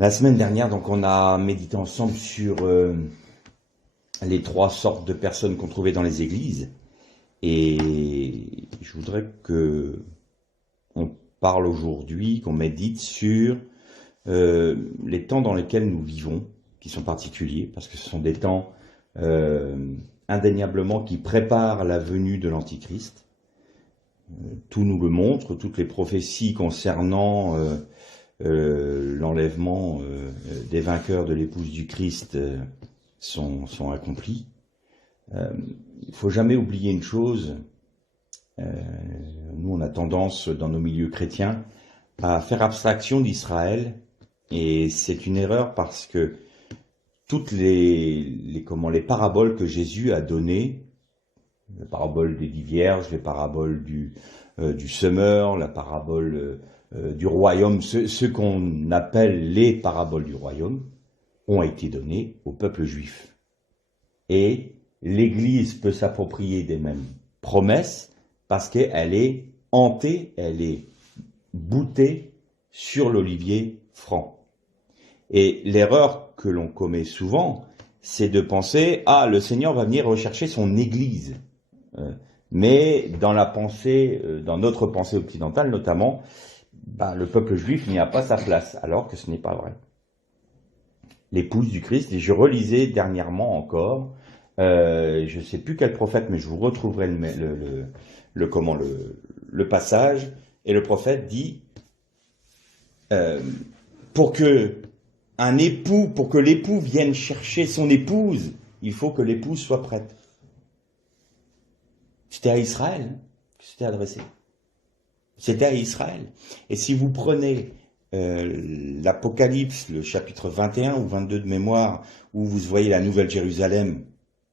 La semaine dernière, donc, on a médité ensemble sur les trois sortes de personnes qu'on trouvait dans les églises. Et je voudrais que on parle aujourd'hui, qu'on médite sur les temps dans lesquels nous vivons, qui sont particuliers, parce que ce sont des temps indéniablement qui préparent la venue de l'Antichrist. Tout nous le montre, toutes les prophéties concernant l'enlèvement des vainqueurs de l'épouse du Christ sont accomplies. Il ne faut jamais oublier une chose, nous on a tendance dans nos milieux chrétiens à faire abstraction d'Israël, et c'est une erreur parce que toutes les paraboles que Jésus a données, la parabole des 10 vierges, les paraboles du semeur, la parabole du royaume, ce qu'on appelle les paraboles du royaume, ont été données au peuple juif. Et l'Église peut s'approprier des mêmes promesses parce qu'elle est hantée, elle est boutée sur l'olivier franc. Et l'erreur que l'on commet souvent, c'est de penser « Ah, le Seigneur va venir rechercher son Église ». Mais dans la pensée, dans notre pensée occidentale notamment, le peuple juif n'y a pas sa place, alors que ce n'est pas vrai. L'épouse du Christ, et je relisais dernièrement encore, je ne sais plus quel prophète, mais je vous retrouverai le passage, et le prophète dit pour que l'époux vienne chercher son épouse, il faut que l'épouse soit prête. C'était à Israël que c'était adressé. C'était à Israël. Et si vous prenez l'Apocalypse, le chapitre 21 ou 22 de mémoire, où vous voyez la Nouvelle Jérusalem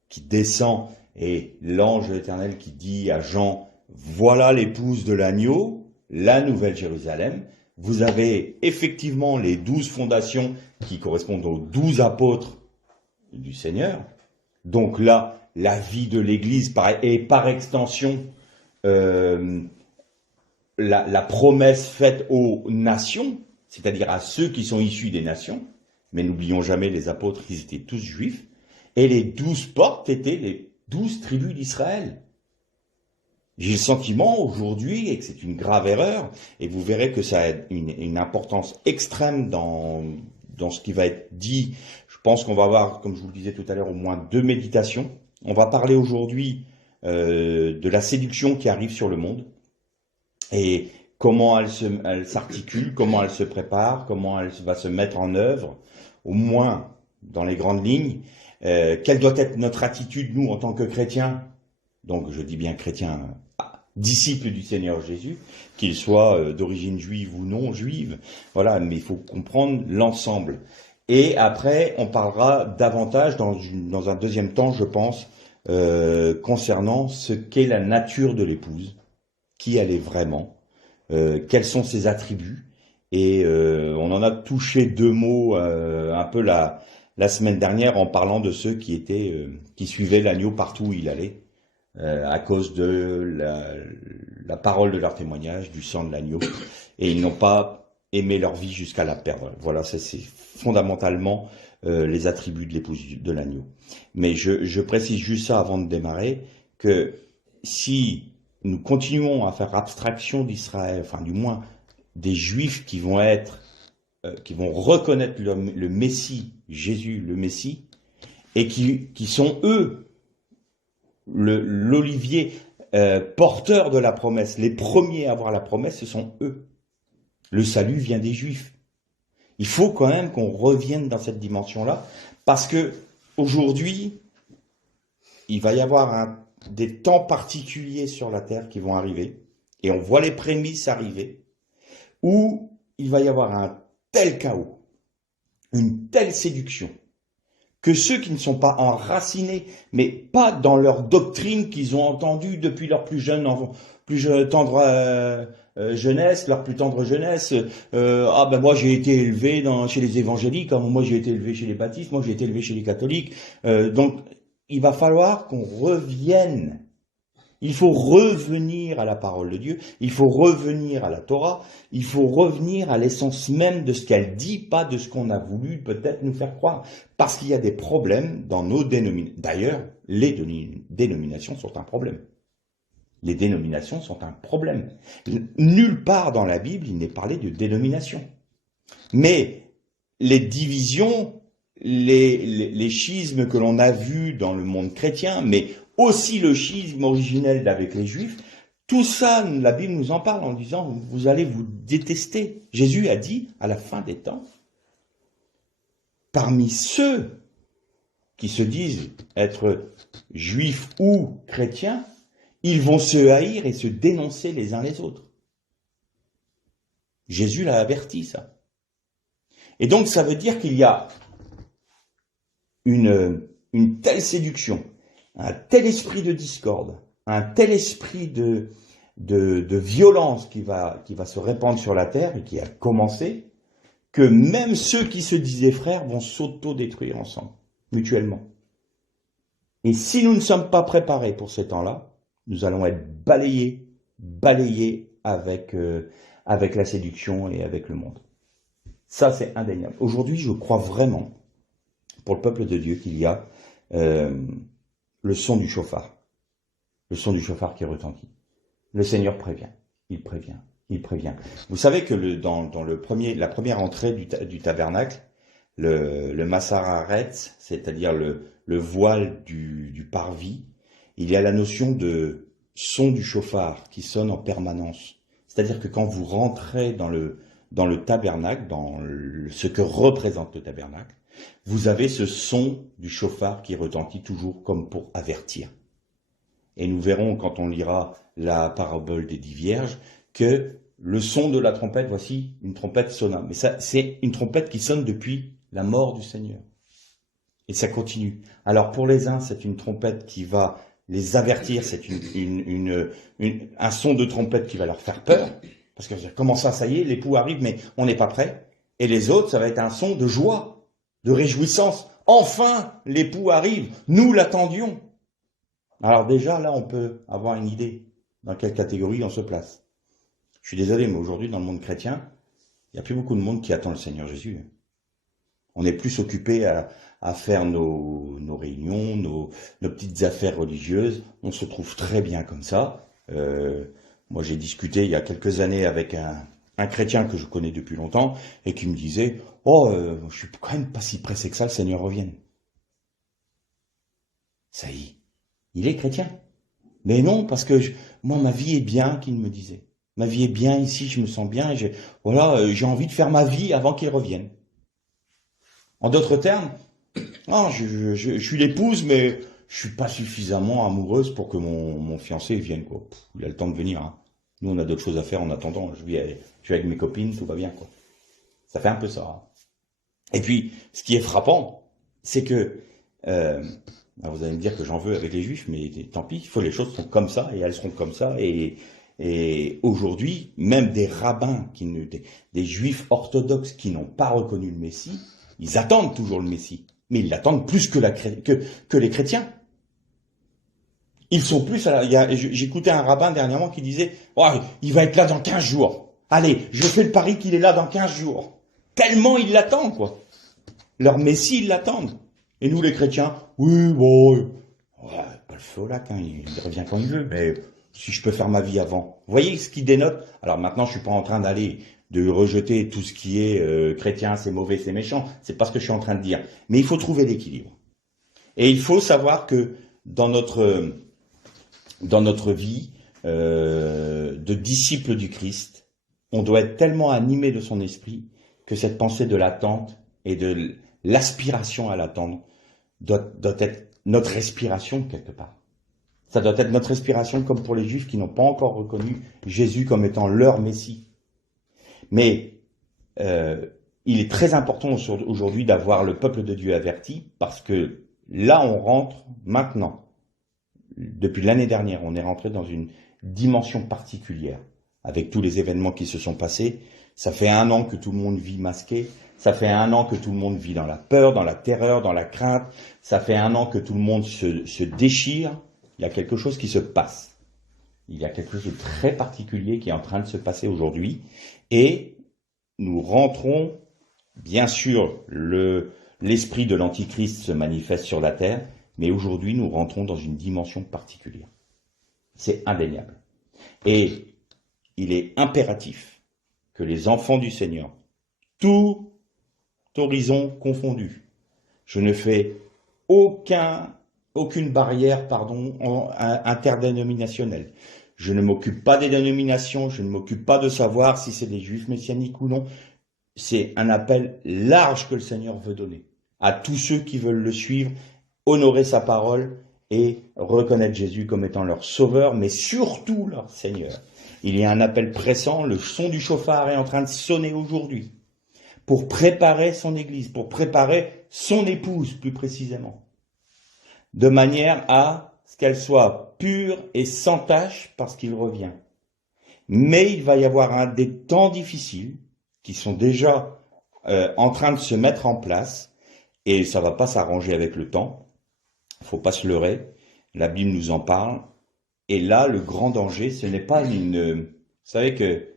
qui descend et l'ange de l'Éternel qui dit à Jean, voilà l'épouse de l'agneau, la Nouvelle Jérusalem, vous avez effectivement les 12 fondations qui correspondent aux 12 apôtres du Seigneur. Donc là, la vie de l'Église et par extension la promesse faite aux nations, c'est-à-dire à ceux qui sont issus des nations, mais n'oublions jamais les apôtres, ils étaient tous juifs, et les 12 portes étaient les 12 tribus d'Israël. J'ai le sentiment aujourd'hui, et que c'est une grave erreur, et vous verrez que ça a une importance extrême dans ce qui va être dit. Je pense qu'on va avoir, comme je vous le disais tout à l'heure, au moins 2 méditations. On va parler aujourd'hui de la séduction qui arrive sur le monde et comment elle s'articule, comment elle se prépare, comment elle va se mettre en œuvre, au moins dans les grandes lignes. Quelle doit être notre attitude, nous, en tant que chrétiens, donc je dis bien chrétiens, disciples du Seigneur Jésus, qu'ils soient d'origine juive ou non juive, voilà, mais il faut comprendre l'ensemble. Et après, on parlera davantage dans un deuxième temps, je pense, concernant ce qu'est la nature de l'épouse, qui elle est vraiment, quels sont ses attributs. Et on en a touché 2 mots un peu la semaine dernière en parlant de ceux qui suivaient l'agneau partout où il allait, à cause de la parole de leur témoignage, du sang de l'agneau, et ils n'ont pas aimé leur vie jusqu'à la perdre. Voilà, c'est fondamentalement les attributs de l'épouse de l'agneau. Mais je précise juste ça avant de démarrer, que si nous continuons à faire abstraction d'Israël, enfin du moins des Juifs qui vont reconnaître le Messie, Jésus le Messie, et qui sont eux l'olivier porteur de la promesse, les premiers à avoir la promesse, ce sont eux. Le salut vient des Juifs. Il faut quand même qu'on revienne dans cette dimension-là, parce que aujourd'hui, il va y avoir des temps particuliers sur la terre qui vont arriver, et on voit les prémices arriver, où il va y avoir un tel chaos, une telle séduction, que ceux qui ne sont pas enracinés, mais pas dans leur doctrine qu'ils ont entendue depuis leur plus tendre jeunesse, leur plus tendre jeunesse, moi j'ai été élevé chez les évangéliques, moi j'ai été élevé chez les baptistes, moi j'ai été élevé chez les catholiques, donc il va falloir qu'on revienne Il faut revenir à la parole de Dieu, il faut revenir à la Torah, il faut revenir à l'essence même de ce qu'elle dit, pas de ce qu'on a voulu peut-être nous faire croire. Parce qu'il y a des problèmes dans nos dénominations. D'ailleurs, les dénominations sont un problème. Les dénominations sont un problème. Nulle part dans la Bible, il n'est parlé de dénomination. Mais les divisions, les schismes que l'on a vus dans le monde chrétien, mais aussi le schisme originel avec les Juifs, tout ça, la Bible nous en parle en disant, vous allez vous détester. Jésus a dit, à la fin des temps, parmi ceux qui se disent être juifs ou chrétiens, ils vont se haïr et se dénoncer les uns les autres. Jésus l'a averti, ça. Et donc, ça veut dire qu'il y a une telle séduction, un tel esprit de discorde, un tel esprit de violence qui va se répandre sur la terre et qui a commencé, que même ceux qui se disaient frères vont s'auto-détruire ensemble, mutuellement. Et si nous ne sommes pas préparés pour ces temps-là, nous allons être balayés avec la séduction et avec le monde. Ça, c'est indéniable. Aujourd'hui, je crois vraiment, pour le peuple de Dieu, qu'il y a le son du chauffard. Le son du chauffard qui retentit. Le Seigneur prévient. Il prévient. Vous savez que dans la première entrée du tabernacle, le Masaharetz, c'est-à-dire le voile du parvis, il y a la notion de son du chauffard qui sonne en permanence. C'est-à-dire que quand vous rentrez dans le tabernacle, ce que représente le tabernacle, vous avez ce son du chauffard qui retentit toujours comme pour avertir. Et nous verrons quand on lira la parabole des 10 vierges que le son de la trompette, voici une trompette sonna. Mais ça, c'est une trompette qui sonne depuis la mort du Seigneur. Et ça continue. Alors pour les uns, c'est une trompette qui va les avertir, c'est un son de trompette qui va leur faire peur. Parce que comment ça y est, l'époux arrive, mais on n'est pas prêt. Et les autres, ça va être un son de joie, de réjouissance. Enfin, l'époux arrive, nous l'attendions. Alors déjà, là, on peut avoir une idée dans quelle catégorie on se place. Je suis désolé, mais aujourd'hui, dans le monde chrétien, il n'y a plus beaucoup de monde qui attend le Seigneur Jésus. On est plus occupé à faire nos réunions, nos petites affaires religieuses. On se trouve très bien comme ça. Moi, j'ai discuté il y a quelques années avec un chrétien que je connais depuis longtemps et qui me disait « Oh, je suis quand même pas si pressé que ça, le Seigneur revienne. » Ça y est, il est chrétien. Mais non, parce que moi, ma vie est bien, qu'il me disait. Ma vie est bien ici, je me sens bien. J'ai envie de faire ma vie avant qu'il revienne. En d'autres termes, non, je suis l'épouse, mais je suis pas suffisamment amoureuse pour que mon fiancé vienne, quoi. Il a le temps de venir, hein. Nous, on a d'autres choses à faire en attendant. Je suis avec mes copines, tout va bien, quoi. Ça fait un peu ça, hein. Et puis, ce qui est frappant, c'est que, vous allez me dire que j'en veux avec les Juifs, mais tant pis, les choses sont comme ça, et elles seront comme ça, et aujourd'hui, même des rabbins, des Juifs orthodoxes qui n'ont pas reconnu le Messie, ils attendent toujours le Messie, mais ils l'attendent plus que les chrétiens. Ils sont plus j'écoutais un rabbin dernièrement qui disait oh, il va être là dans 15 jours. Allez, je fais le pari qu'il est là dans 15 jours. Tellement ils l'attendent, quoi. Leur Messie, ils l'attendent. Et nous, les chrétiens, oui, bon, pas le feu là, il revient quand il veut, mais si je peux faire ma vie avant. Vous voyez ce qui dénote? Alors maintenant, je suis pas en train de rejeter tout ce qui est chrétien, c'est mauvais, c'est méchant. C'est pas ce que je suis en train de dire. Mais il faut trouver l'équilibre. Et il faut savoir que dans notre vie de disciples du Christ, on doit être tellement animé de son esprit que cette pensée de l'attente et de l'aspiration à l'attendre doit être notre respiration quelque part. Ça doit être notre respiration comme pour les Juifs qui n'ont pas encore reconnu Jésus comme étant leur Messie. Mais il est très important aujourd'hui d'avoir le peuple de Dieu averti parce que là on rentre maintenant. Depuis l'année dernière, on est rentré dans une dimension particulière avec tous les événements qui se sont passés. Ça fait 1 an que tout le monde vit masqué. Ça fait 1 an que tout le monde vit dans la peur, dans la terreur, dans la crainte. Ça fait 1 an que tout le monde se déchire. Il y a quelque chose qui se passe. Il y a quelque chose de très particulier qui est en train de se passer aujourd'hui. Et nous rentrons, bien sûr, l'esprit de l'Antichrist se manifeste sur la terre, mais aujourd'hui nous rentrons dans une dimension particulière. C'est indéniable. Et il est impératif que les enfants du Seigneur, tout horizon confondu, je ne fais aucune barrière, interdénominationnelle. Je ne m'occupe pas des dénominations, je ne m'occupe pas de savoir si c'est des juifs messianiques ou non. C'est un appel large que le Seigneur veut donner à tous ceux qui veulent le suivre, honorer sa parole et reconnaître Jésus comme étant leur sauveur, mais surtout leur Seigneur. Il y a un appel pressant, le son du chauffard est en train de sonner aujourd'hui, pour préparer son Église, pour préparer son épouse plus précisément, de manière à ce qu'elle soit pure et sans tache parce qu'il revient. Mais il va y avoir des temps difficiles qui sont déjà en train de se mettre en place et ça va pas s'arranger avec le temps. Faut pas se leurrer. La Bible nous en parle. Et là, le grand danger, ce n'est pas vous savez que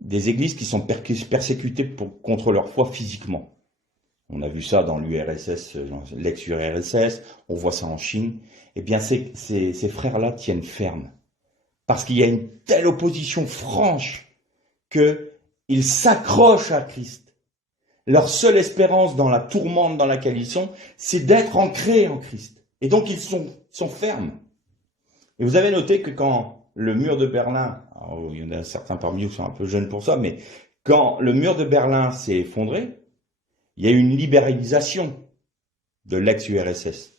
des églises qui sont persécutées contre leur foi physiquement. On a vu ça dans l'URSS, l'ex-URSS, on voit ça en Chine. Eh bien, ces frères-là tiennent ferme. Parce qu'il y a une telle opposition franche qu'ils s'accrochent à Christ. Leur seule espérance dans la tourmente dans laquelle ils sont, c'est d'être ancrés en Christ. Et donc, ils sont fermes. Et vous avez noté que quand le mur de Berlin, il y en a certains parmi vous qui sont un peu jeunes pour ça, mais quand le mur de Berlin s'est effondré, il y a eu une libéralisation de l'ex-URSS.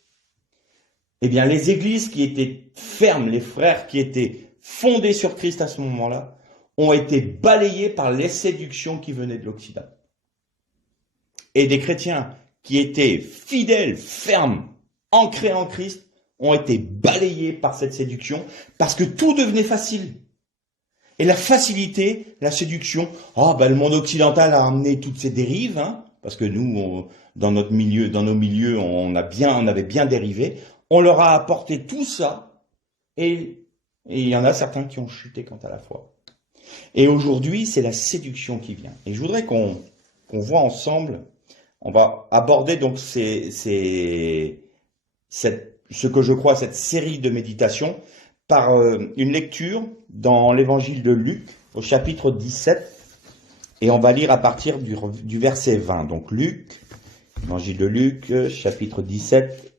Eh bien, les églises qui étaient fermes, les frères qui étaient fondés sur Christ à ce moment-là, ont été balayés par les séductions qui venaient de l'Occident. Et des chrétiens qui étaient fidèles, fermes, ancrés en Christ, ont été balayés par cette séduction parce que tout devenait facile. Et la facilité, la séduction, le monde occidental a amené toutes ces dérives, parce que nous, dans nos milieux, on avait bien dérivé. On leur a apporté tout ça, et il y en a certains qui ont chuté quant à la foi. Et aujourd'hui, c'est la séduction qui vient. Et je voudrais qu'on voit ensemble, on va aborder donc ce que je crois, cette série de méditations, par une lecture dans l'évangile de Luc, au chapitre 17, et on va lire à partir du verset 20. Donc Luc, évangile de Luc, chapitre 17,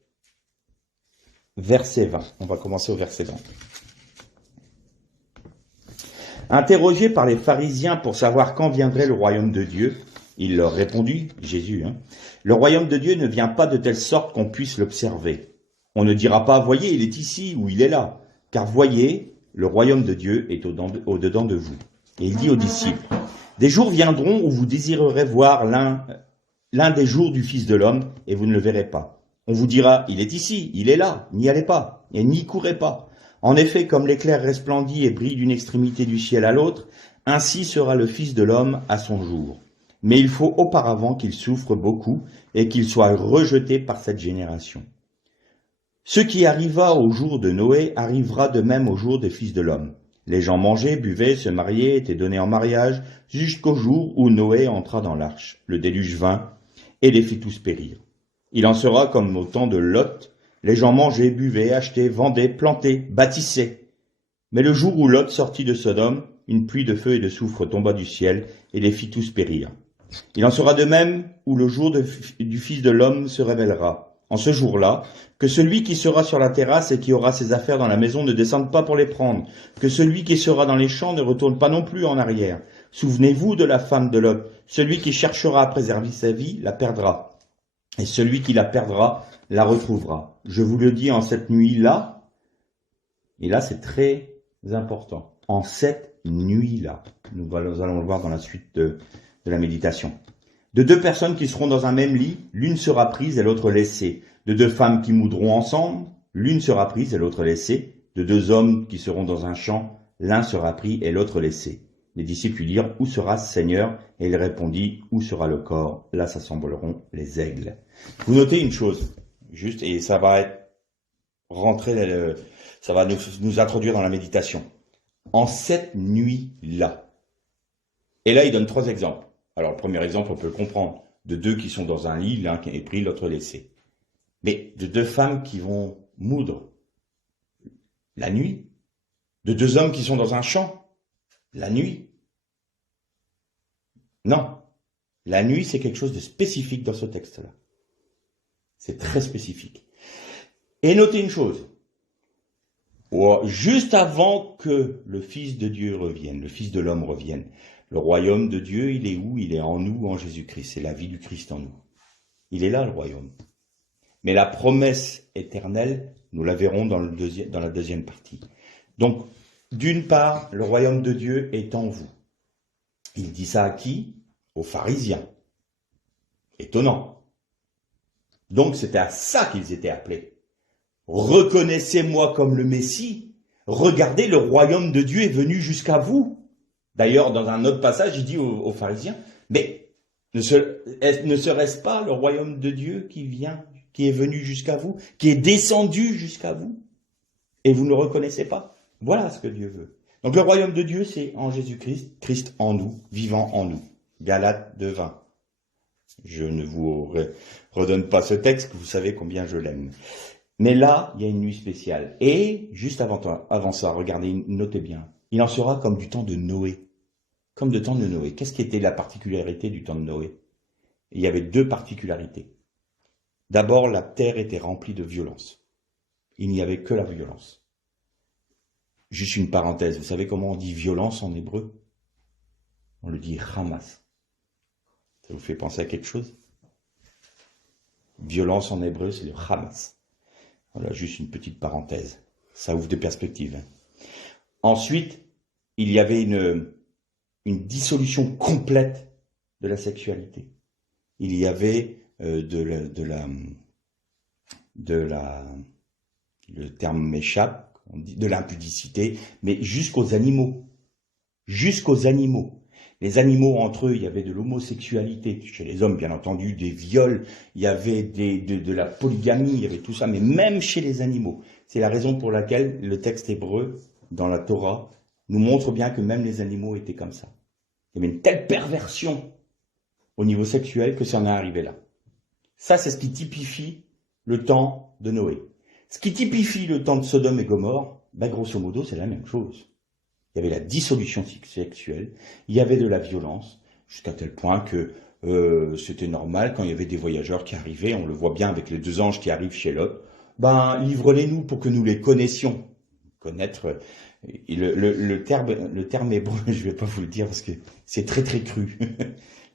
verset 20. On va commencer au verset 20. Interrogé par les pharisiens pour savoir quand viendrait le royaume de Dieu, il leur répondit, Jésus, le royaume de Dieu ne vient pas de telle sorte qu'on puisse l'observer. On ne dira pas, voyez, il est ici ou il est là, car voyez, le royaume de Dieu est au-dedans de vous. Et il dit aux disciples, des jours viendront où vous désirerez voir l'un des jours du Fils de l'homme, et vous ne le verrez pas. On vous dira, il est ici, il est là, n'y allez pas, et n'y courez pas. En effet, comme l'éclair resplendit et brille d'une extrémité du ciel à l'autre, ainsi sera le Fils de l'homme à son jour. Mais il faut auparavant qu'il souffre beaucoup, et qu'il soit rejeté par cette génération. Ce qui arriva au jour de Noé arrivera de même au jour des fils de l'homme. Les gens mangeaient, buvaient, se mariaient, étaient donnés en mariage, jusqu'au jour où Noé entra dans l'arche. Le déluge vint et les fit tous périr. Il en sera comme au temps de Lot. Les gens mangeaient, buvaient, achetaient, vendaient, plantaient, bâtissaient. Mais le jour où Lot sortit de Sodome, une pluie de feu et de soufre tomba du ciel et les fit tous périr. Il en sera de même où le jour du Fils de l'homme se révélera. En ce jour-là, que celui qui sera sur la terrasse et qui aura ses affaires dans la maison ne descende pas pour les prendre, que celui qui sera dans les champs ne retourne pas non plus en arrière. Souvenez-vous de la femme de Lot. Celui qui cherchera à préserver sa vie la perdra, et celui qui la perdra la retrouvera. Je vous le dis en cette nuit-là, et là c'est très important, en cette nuit-là. Nous allons le voir dans la suite de la méditation. De deux personnes qui seront dans un même lit, l'une sera prise et l'autre laissée. De deux femmes qui moudront ensemble, l'une sera prise et l'autre laissée. De deux hommes qui seront dans un champ, l'un sera pris et l'autre laissé. Les disciples lui dirent, où sera ce Seigneur? Et il répondit, où sera le corps? Là s'assembleront les aigles. Vous notez une chose, juste, et ça va être rentrer, ça va nous introduire dans la méditation. En cette nuit-là. Et là, il donne 3 exemples. Alors, le premier exemple, on peut le comprendre. De 2 qui sont dans un lit, l'un qui est pris, l'autre laissé. Mais de 2 femmes qui vont moudre la nuit. De 2 hommes qui sont dans un champ la nuit. Non. La nuit, c'est quelque chose de spécifique dans ce texte-là. C'est très spécifique. Et notez une chose. Juste avant que le Fils de Dieu revienne, le Fils de l'homme revienne, le royaume de Dieu, il est où? Il est en nous, en Jésus-Christ. C'est la vie du Christ en nous. Il est là, le royaume. Mais la promesse éternelle, nous la verrons dans la deuxième partie. Donc, d'une part, le royaume de Dieu est en vous. Il dit ça à qui? Aux pharisiens. Étonnant. Donc, c'était à ça qu'ils étaient appelés. Reconnaissez-moi comme le Messie. Regardez, le royaume de Dieu est venu jusqu'à vous. D'ailleurs, dans un autre passage, il dit aux pharisiens, mais ne serait-ce pas le royaume de Dieu qui est venu jusqu'à vous, qui est descendu jusqu'à vous, et vous ne le reconnaissez pas? Voilà ce que Dieu veut. Donc le royaume de Dieu, c'est en Jésus-Christ, Christ en nous, vivant en nous. Galates 2:20. Je ne vous redonne pas ce texte, vous savez combien je l'aime. Mais là, il y a une nuit spéciale. Et, juste avant ça, regardez, notez bien, il en sera comme du temps de Noé. Comme du temps de Noé. Qu'est-ce qui était la particularité du temps de Noé? Il y avait 2 particularités. D'abord, la terre était remplie de violence. Il n'y avait que la violence. Juste une parenthèse, vous savez comment on dit violence en hébreu? On le dit Hamas. Ça vous fait penser à quelque chose? Violence en hébreu, c'est le Hamas. Voilà, juste une petite parenthèse. Ça ouvre des perspectives. Ensuite, il y avait une dissolution complète de la sexualité. Il y avait le terme m'échappe, on dit de l'impudicité, mais jusqu'aux animaux. Jusqu'aux animaux. Les animaux, entre eux, il y avait de l'homosexualité. Chez les hommes, bien entendu, des viols, il y avait de la polygamie, il y avait tout ça, mais même chez les animaux. C'est la raison pour laquelle le texte hébreu, dans la Torah, nous montre bien que même les animaux étaient comme ça. Il y avait une telle perversion au niveau sexuel que ça en est arrivé là. Ça, c'est ce qui typifie le temps de Noé. Ce qui typifie le temps de Sodome et Gomorrhe, grosso modo, c'est la même chose. Il y avait la dissolution sexuelle, il y avait de la violence, jusqu'à tel point que c'était normal quand il y avait des voyageurs qui arrivaient, on le voit bien avec les 2 anges qui arrivent chez Lot, livre-les-nous pour que nous les connaissions. Connaître, le terme hébreu, je ne vais pas vous le dire parce que c'est très très cru.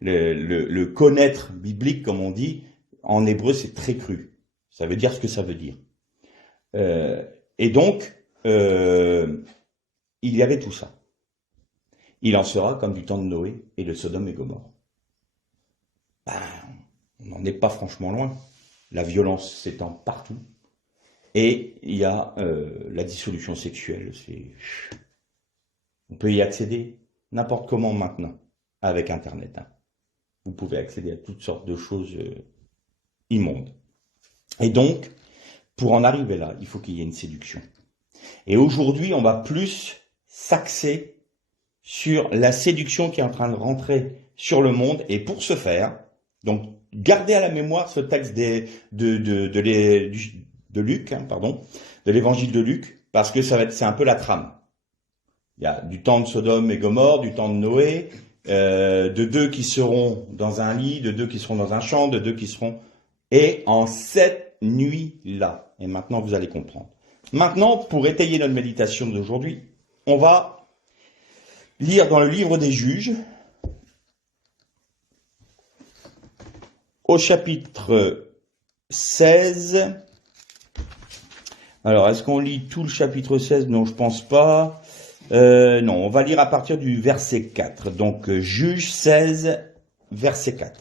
le connaître biblique, comme on dit, en hébreu c'est très cru. Ça veut dire ce que ça veut dire. Et donc, il y avait tout ça. Il en sera comme du temps de Noé et de Sodome et Gomorrhe. On n'en est pas franchement loin. La violence s'étend partout. Et il y a la dissolution sexuelle. On peut y accéder n'importe comment maintenant, avec Internet. Vous pouvez accéder à toutes sortes de choses immondes. Et donc, pour en arriver là, il faut qu'il y ait une séduction. Et aujourd'hui, on va plus s'axer sur la séduction qui est en train de rentrer sur le monde. Et pour ce faire, donc gardez à la mémoire ce texte de Luc, de l'évangile de Luc, parce que c'est un peu la trame. Il y a du temps de Sodome et Gomorrhe, du temps de Noé, de 2 qui seront dans un lit, de 2 qui seront dans un champ, de 2 qui seront... Et en cette nuit-là, et maintenant vous allez comprendre. Maintenant, pour étayer notre méditation d'aujourd'hui, on va lire dans le livre des Juges, au chapitre 16. Alors, est-ce qu'on lit tout le chapitre 16? Non, je pense pas. Non, on va lire à partir du verset 4. Donc, Juges 16, verset 4.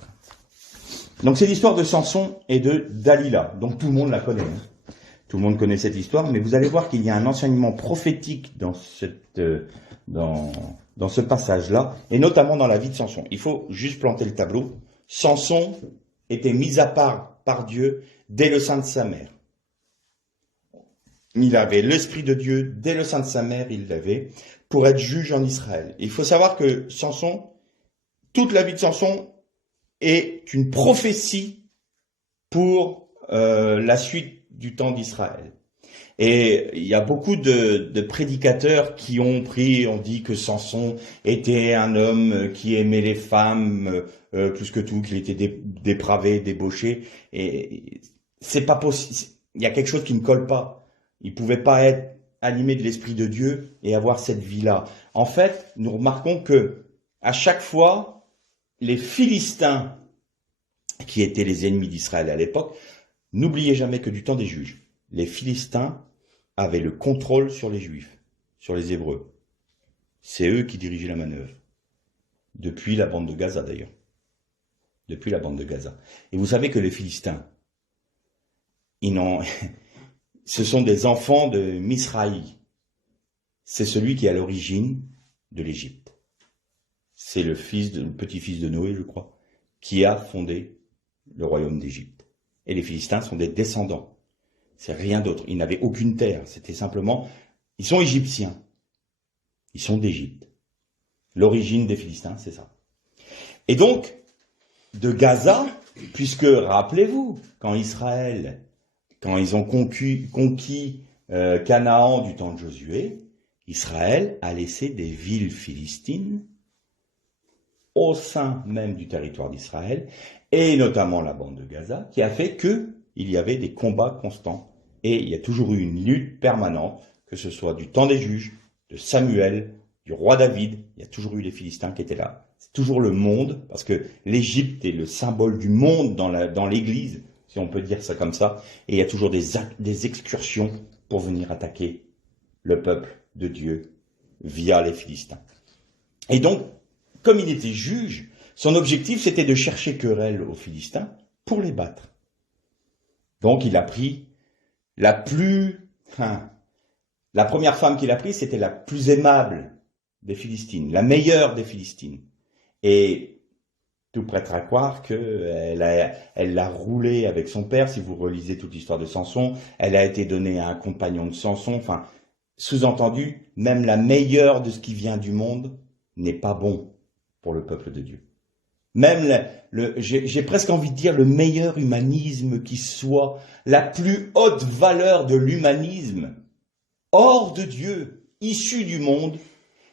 Donc, c'est l'histoire de Samson et de Dalila. Donc, tout le monde la connaît. Tout le monde connaît cette histoire, mais vous allez voir qu'il y a un enseignement prophétique dans ce passage-là, et notamment dans la vie de Samson. Il faut juste planter le tableau. Samson était mis à part par Dieu dès le sein de sa mère. Il avait l'Esprit de Dieu, dès le sein de sa mère, il l'avait, pour être juge en Israël. Il faut savoir que Samson, toute la vie de Samson est une prophétie pour la suite du temps d'Israël. Et il y a beaucoup de prédicateurs qui ont dit que Samson était un homme qui aimait les femmes plus que tout, qu'il était dépravé, débauché. Et c'est pas possible. Il y a quelque chose qui ne colle pas. Il pouvait pas être animé de l'Esprit de Dieu et avoir cette vie-là. En fait, nous remarquons que à chaque fois, les Philistins, qui étaient les ennemis d'Israël à l'époque, n'oubliez jamais que du temps des juges, les Philistins avaient le contrôle sur les Juifs, sur les Hébreux. C'est eux qui dirigeaient la manœuvre. Depuis la bande de Gaza d'ailleurs. Depuis la bande de Gaza. Et vous savez que les Philistins, ce sont des enfants de Misraï. C'est celui qui est à l'origine de l'Égypte. C'est le petit-fils de Noé, je crois, qui a fondé le royaume d'Égypte. Et les Philistins sont des descendants. C'est rien d'autre. Ils n'avaient aucune terre. C'était simplement... Ils sont égyptiens. Ils sont d'Égypte. L'origine des Philistins, c'est ça. Et donc, de Gaza, puisque, rappelez-vous, quand ils ont conquis Canaan du temps de Josué, Israël a laissé des villes philistines au sein même du territoire d'Israël, et notamment la bande de Gaza, qui a fait qu'il y avait des combats constants. Et il y a toujours eu une lutte permanente, que ce soit du temps des juges, de Samuel, du roi David, il y a toujours eu les Philistins qui étaient là. C'est toujours le monde, parce que l'Égypte est le symbole du monde dans l'Église, si on peut dire ça comme ça, et il y a toujours des excursions pour venir attaquer le peuple de Dieu via les Philistins. Et donc, comme il était juge, son objectif c'était de chercher querelle aux Philistins pour les battre. Donc il a pris la première femme qu'il a prise, c'était la plus aimable des Philistines, la meilleure des Philistines. Et tout prête à croire qu'elle l'a roulée avec son père, si vous relisez toute l'histoire de Samson, elle a été donnée à un compagnon de Samson, enfin, sous-entendu, même la meilleure de ce qui vient du monde n'est pas bon pour le peuple de Dieu. Même j'ai presque envie de dire le meilleur humanisme qui soit, la plus haute valeur de l'humanisme, hors de Dieu, issu du monde,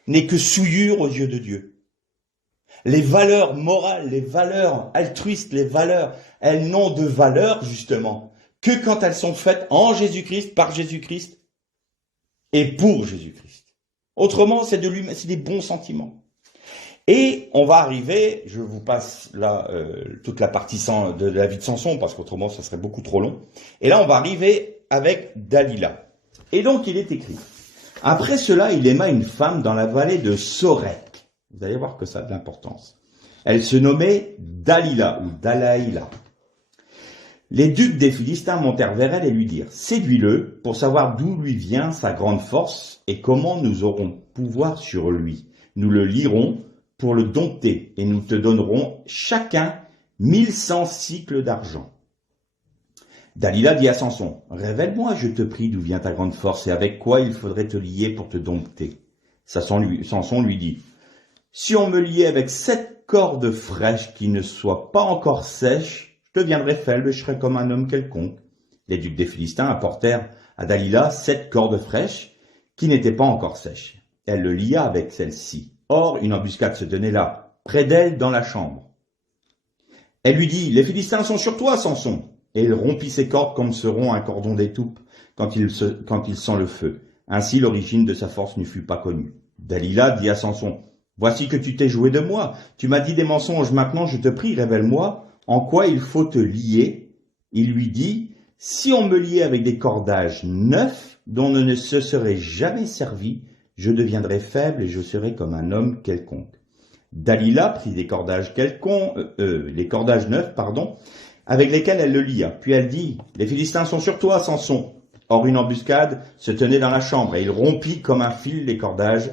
n'est que souillure aux yeux de Dieu. Les valeurs morales, les valeurs altruistes, les valeurs, elles n'ont de valeur justement que quand elles sont faites en Jésus-Christ, par Jésus-Christ et pour Jésus-Christ. Autrement, c'est des bons sentiments. Et on va arriver, je vous passe là toute la partie de la vie de Samson, parce qu'autrement ça serait beaucoup trop long. Et là on va arriver avec Dalila. Et donc il est écrit, après cela il aima une femme dans la vallée de Sorek. Vous allez voir que ça a de l'importance. Elle se nommait Dalila ou Dalaïla. Les ducs des Philistins montèrent vers elle et lui dirent, séduis-le pour savoir d'où lui vient sa grande force et comment nous aurons pouvoir sur lui. Nous le lirons pour le dompter, et nous te donnerons chacun 1100 cycles d'argent. Dalila dit à Samson, révèle-moi, je te prie, d'où vient ta grande force, et avec quoi il faudrait te lier pour te dompter. Samson lui dit, si on me liait avec 7 cordes fraîches qui ne soient pas encore sèches, je deviendrais faible et je serais comme un homme quelconque. Les ducs des Philistins apportèrent à Dalila 7 cordes fraîches qui n'étaient pas encore sèches. Elle le lia avec celle-ci. Or, une embuscade se tenait là, près d'elle, dans la chambre. Elle lui dit, les Philistins sont sur toi, Samson. Et il rompit ses cordes comme se rompt un cordon d'étoupe quand il sent le feu. Ainsi, l'origine de sa force ne fut pas connue. Dalila dit à Samson, voici que tu t'es joué de moi. Tu m'as dit des mensonges, maintenant je te prie, révèle-moi en quoi il faut te lier. Il lui dit, si on me liait avec des cordages neufs dont on ne se serait jamais servi, je deviendrai faible et je serai comme un homme quelconque. Dalila prit les cordages neufs, avec lesquels elle le lia. Puis elle dit, les Philistins sont sur toi, Samson. Or une embuscade se tenait dans la chambre, et il rompit comme un fil les cordages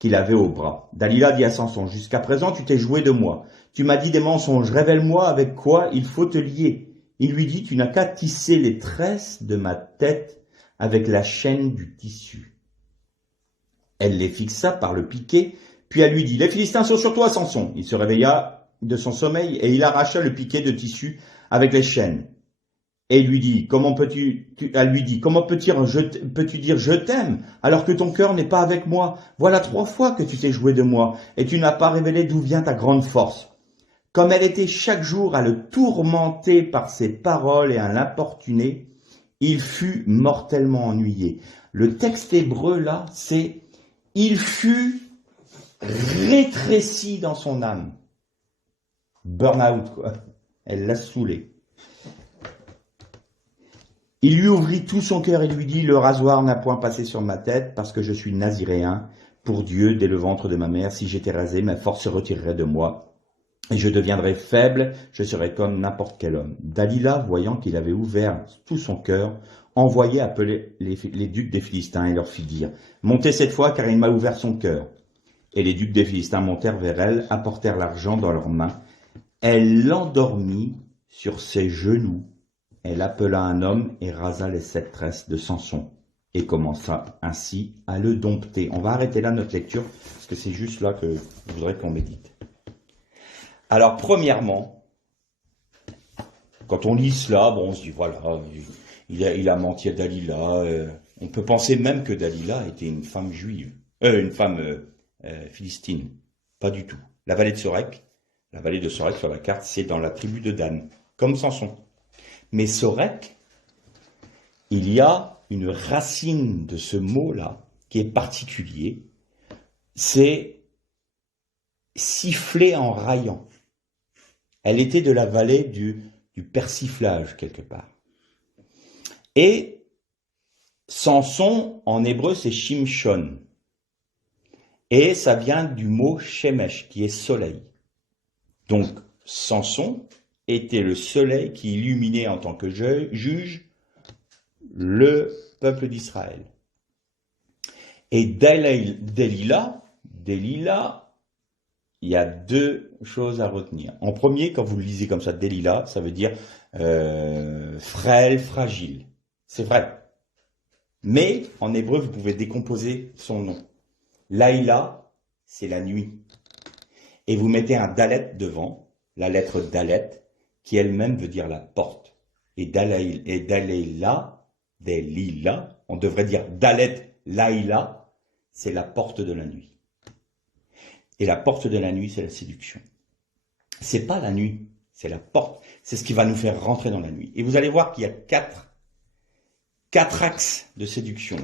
qu'il avait au bras. Dalila dit à Samson, jusqu'à présent tu t'es joué de moi. Tu m'as dit des mensonges, révèle-moi avec quoi il faut te lier. Il lui dit, tu n'as qu'à tisser les tresses de ma tête avec la chaîne du tissu. Elle les fixa par le piquet, puis elle lui dit, « Les Philistins sont sur toi, Samson !» Il se réveilla de son sommeil et il arracha le piquet de tissu avec les chaînes. Et il lui dit, elle lui dit, comment peux-tu dire je t'aime alors que ton cœur n'est pas avec moi? Voilà 3 fois que tu t'es joué de moi et tu n'as pas révélé d'où vient ta grande force. Comme elle était chaque jour à le tourmenter par ses paroles et à l'importuner, il fut mortellement ennuyé. Le texte hébreu là, c'est il fut rétréci dans son âme. Burn-out, quoi. Elle l'a saoulé. Il lui ouvrit tout son cœur et lui dit, « Le rasoir n'a point passé sur ma tête, parce que je suis naziréen pour Dieu dès le ventre de ma mère. Si j'étais rasé, ma force se retirerait de moi, et je deviendrais faible, je serais comme n'importe quel homme. » Dalila, voyant qu'il avait ouvert tout son cœur, envoyait appeler les ducs des Philistins et leur fit dire, « Montez cette fois, car il m'a ouvert son cœur. » Et les ducs des Philistins montèrent vers elle, apportèrent l'argent dans leurs mains. Elle l'endormit sur ses genoux. Elle appela un homme et rasa les 7 tresses de Samson et commença ainsi à le dompter. On va arrêter là notre lecture parce que c'est juste là que je voudrais qu'on médite. Alors premièrement, quand on lit cela, bon, on se dit voilà, il a menti à Dalila. On peut penser même que Dalila était une femme juive, une femme philistine. Pas du tout. La vallée de Sorek sur la carte, c'est dans la tribu de Dan, comme Samson. Mais Sorek, il y a une racine de ce mot-là qui est particulier, c'est siffler en raillant. Elle était de la vallée du persiflage quelque part. Et Samson, en hébreu, c'est Shimshon. Et ça vient du mot Shemesh, qui est soleil. Donc, Samson était le soleil qui illuminait en tant que juge le peuple d'Israël. Et Dalila, il y a 2 choses à retenir. En premier, quand vous le lisez comme ça, Dalila, ça veut dire frêle, fragile. C'est vrai. Mais en hébreu, vous pouvez décomposer son nom. Laïla, c'est la nuit. Et vous mettez un dalet devant, la lettre dalet, qui elle-même veut dire la porte. Et Dalila, on devrait dire Dalet Laïla, c'est la porte de la nuit. Et la porte de la nuit, c'est la séduction. C'est pas la nuit, c'est la porte. C'est ce qui va nous faire rentrer dans la nuit. Et vous allez voir qu'il y a 4 axes de séduction.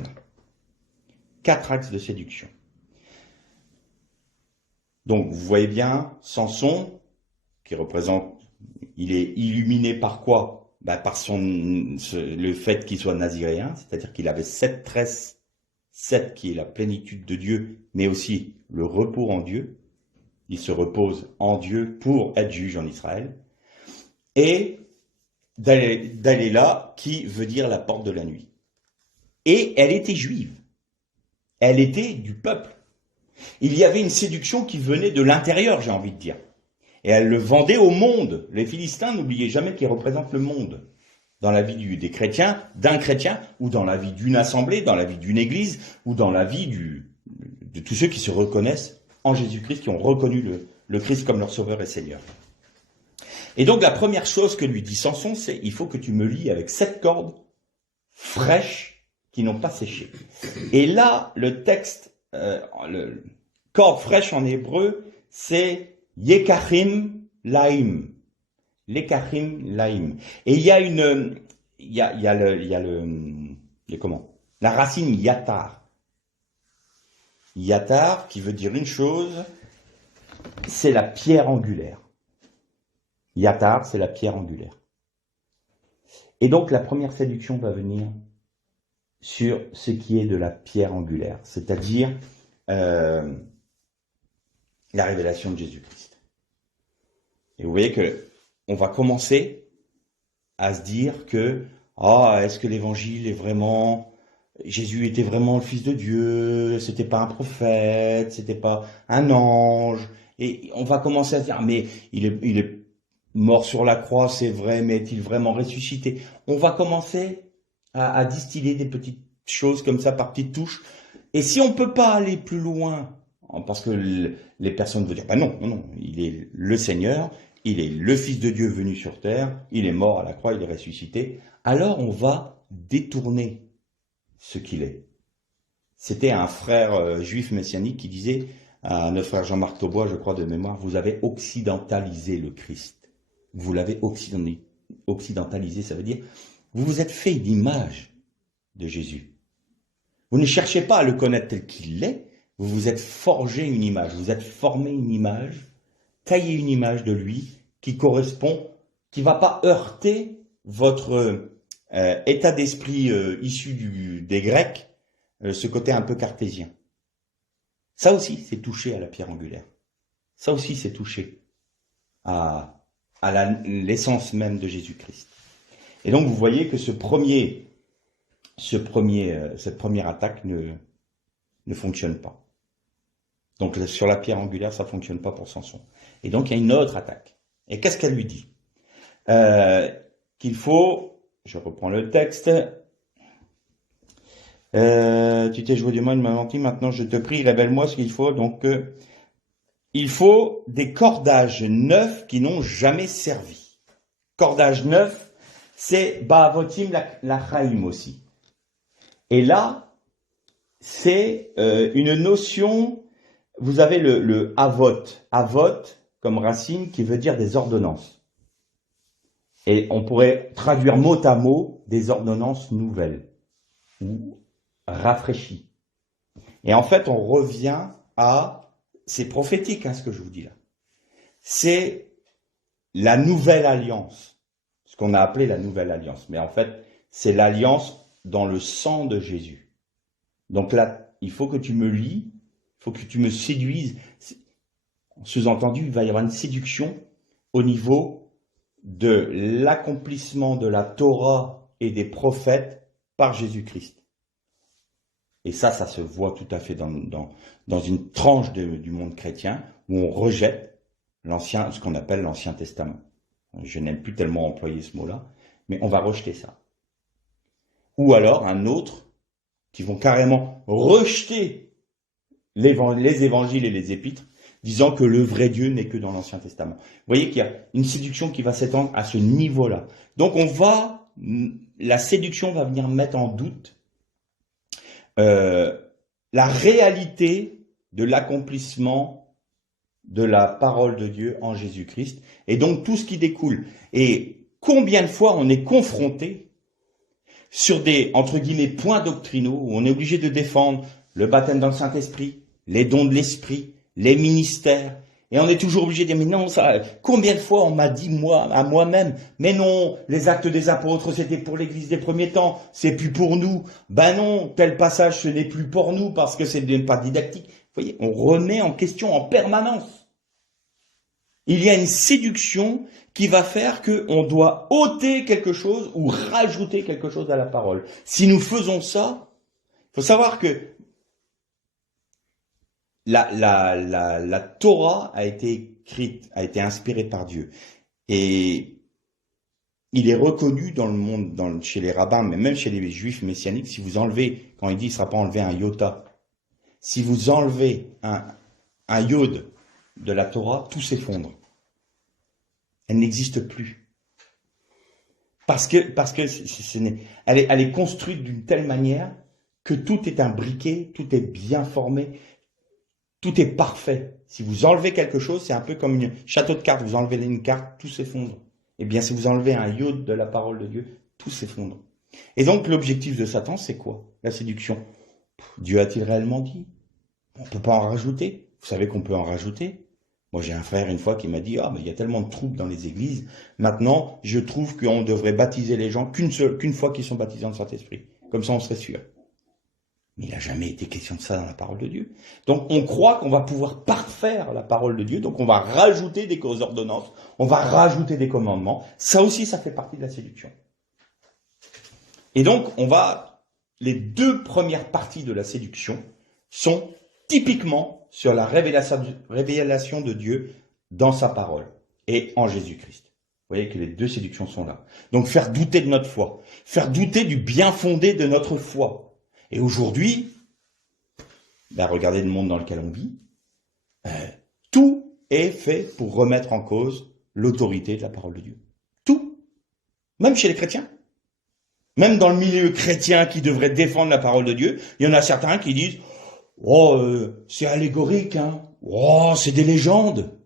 4 axes de séduction. Donc, vous voyez bien, Samson, qui représente, il est illuminé par quoi? Par le fait qu'il soit naziréen, c'est-à-dire qu'il avait 7 tresses, 7 qui est la plénitude de Dieu, mais aussi le repos en Dieu. Il se repose en Dieu pour être juge en Israël. Et Dalila, qui veut dire la porte de la nuit. Et elle était juive. Elle était du peuple. Il y avait une séduction qui venait de l'intérieur, j'ai envie de dire. Et elle le vendait au monde. Les Philistins, n'oubliez jamais qu'ils représentent le monde. Dans la vie des chrétiens, d'un chrétien, ou dans la vie d'une assemblée, dans la vie d'une église, ou dans la vie de tous ceux qui se reconnaissent en Jésus-Christ, qui ont reconnu le Christ comme leur sauveur et Seigneur. Et donc la première chose que lui dit Samson, c'est « il faut que tu me lies avec 7 cordes fraîches qui n'ont pas séché ». Et là, le texte, le corde fraîche en hébreu, c'est Yekachim Laim. Lekachim Laim. Et il y a la racine Yatar. Yatar, qui veut dire une chose, c'est la pierre angulaire. Yatar, c'est la pierre angulaire. Et donc la première séduction va venir sur ce qui est de la pierre angulaire, c'est-à-dire la révélation de Jésus-Christ. Et vous voyez que on va commencer à se dire que est-ce que l'évangile est vraiment, Jésus était vraiment le Fils de Dieu, c'était pas un prophète, c'était pas un ange, et on va commencer à se dire mais il est mort sur la croix, c'est vrai, mais est-il vraiment ressuscité? On va commencer à distiller des petites choses comme ça par petites touches. Et si on ne peut pas aller plus loin, parce que les personnes vont dire, bah non, non, non, il est le Seigneur, il est le Fils de Dieu venu sur terre, il est mort à la croix, il est ressuscité, alors on va détourner ce qu'il est. C'était un frère juif messianique qui disait à notre frère Jean-Marc Taubois, je crois de mémoire, vous avez occidentalisé le Christ. Vous l'avez occidentalisé, ça veut dire, vous vous êtes fait une image de Jésus. Vous ne cherchez pas à le connaître tel qu'il est, vous vous êtes forgé une image, vous êtes formé une image, taillé une image de lui qui correspond, qui ne va pas heurter votre état d'esprit issu des Grecs, ce côté un peu cartésien. Ça aussi, c'est touché à la pierre angulaire. Ça aussi, c'est touché à l'essence même de Jésus-Christ. Et donc, vous voyez que cette première attaque ne fonctionne pas. Donc, sur la pierre angulaire, ça ne fonctionne pas pour Samson. Et donc, il y a une autre attaque. Et qu'est-ce qu'elle lui dit? Qu'il faut, je reprends le texte, tu t'es joué du mal, il m'a menti, maintenant je te prie, révèle-moi ce qu'il faut. Donc, il faut des cordages neufs qui n'ont jamais servi. Cordage neuf, c'est Ba'avotim Lachaim aussi. Et là, c'est une notion, vous avez le avot comme racine qui veut dire des ordonnances. Et on pourrait traduire mot à mot des ordonnances nouvelles ou rafraîchies. Et en fait, on revient à, c'est prophétique ce que je vous dis là, c'est la nouvelle alliance, ce qu'on a appelé la nouvelle alliance. Mais en fait, c'est l'alliance dans le sang de Jésus. Donc là, il faut que tu me lis, il faut que tu me séduises. Sous-entendu, il va y avoir une séduction au niveau de l'accomplissement de la Torah et des prophètes par Jésus-Christ. Et ça se voit tout à fait dans une tranche du monde chrétien où on rejette ce qu'on appelle l'Ancien Testament. Je n'aime plus tellement employer ce mot-là, mais on va rejeter ça. Ou alors un autre qui vont carrément rejeter les évangiles et les épîtres, disant que le vrai Dieu n'est que dans l'Ancien Testament. Vous voyez qu'il y a une séduction qui va s'étendre à ce niveau-là. Donc la séduction va venir mettre en doute la réalité de l'accomplissement de la parole de Dieu en Jésus-Christ, et donc tout ce qui découle. Et combien de fois on est confronté sur des, entre guillemets, points doctrinaux, où on est obligé de défendre le baptême dans le Saint-Esprit, les dons de l'Esprit, les ministères, et on est toujours obligé de dire, mais non, ça, combien de fois on m'a dit, à moi-même, mais non, les actes des apôtres, c'était pour l'église des premiers temps, c'est plus pour nous. Ben non, tel passage, ce n'est plus pour nous, parce que c'est pas didactique. Vous voyez, on remet en question en permanence. Il y a une séduction qui va faire qu'on doit ôter quelque chose ou rajouter quelque chose à la parole. Si nous faisons ça, il faut savoir que la Torah a été écrite, a été inspirée par Dieu. Et il est reconnu dans le monde, chez les rabbins, mais même chez les juifs messianiques, si vous enlevez, quand il dit il ne sera pas enlevé un iota, si vous enlevez un yod de la Torah, tout s'effondre. Elle n'existe plus. Parce que elle est construite d'une telle manière que tout est imbriqué, tout est bien formé, tout est parfait. Si vous enlevez quelque chose, c'est un peu comme un château de cartes. Vous enlevez une carte, tout s'effondre. Eh bien, si vous enlevez un iode de la parole de Dieu, tout s'effondre. Et donc, l'objectif de Satan, c'est quoi? La séduction. Dieu a-t-il réellement dit? On ne peut pas en rajouter. Vous savez qu'on peut en rajouter. Moi, j'ai un frère une fois qui m'a dit, mais il y a tellement de troubles dans les églises. Maintenant, je trouve qu'on devrait baptiser les gens qu'une fois qu'ils sont baptisés dans le Saint-Esprit. Comme ça, on serait sûr. Mais il n'a jamais été question de ça dans la parole de Dieu. Donc, on croit qu'on va pouvoir parfaire la parole de Dieu. Donc, on va rajouter des ordonnances. On va rajouter des commandements. Ça aussi, ça fait partie de la séduction. Et donc, les deux premières parties de la séduction sont typiquement sur la révélation de Dieu dans sa parole et en Jésus-Christ. voyez que les deux séductions sont là. Donc faire douter de notre foi, faire douter du bien fondé de notre foi. Et aujourd'hui, regardez le monde dans lequel on vit, tout est fait pour remettre en cause l'autorité de la parole de Dieu. Tout. Même chez les chrétiens. Même dans le milieu chrétien qui devrait défendre la parole de Dieu, il y en a certains qui disent « Oh, c'est allégorique, hein. Oh, c'est des légendes. »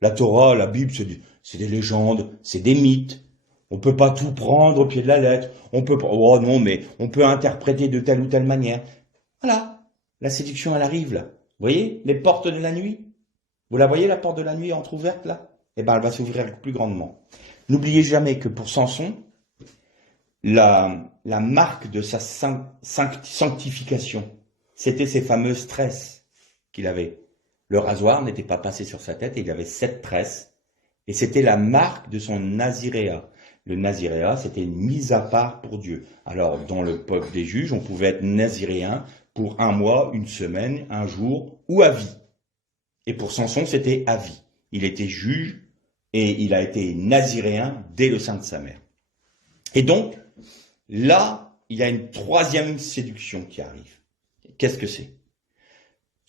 La Torah, la Bible, c'est des légendes, c'est des mythes. On peut pas tout prendre au pied de la lettre. On peut pas, oh non, mais on peut interpréter de telle ou telle manière. Voilà. La séduction, elle arrive, là. Vous voyez, les portes de la nuit? Vous la voyez, la porte de la nuit entrouverte, là? Eh ben, elle va s'ouvrir plus grandement. N'oubliez jamais que pour Samson, la marque de sa sanctification, c'était ces fameuses tresses qu'il avait. Le rasoir n'était pas passé sur sa tête et il avait 7 tresses. Et c'était la marque de son naziréat. Le naziréat, c'était une mise à part pour Dieu. Alors, dans le peuple des juges, on pouvait être naziréen pour 1 mois, 1 semaine, 1 jour ou à vie. Et pour Samson, c'était à vie. Il était juge et il a été naziréen dès le sein de sa mère. Et donc, là, il y a une 3e séduction qui arrive. Qu'est-ce que c'est?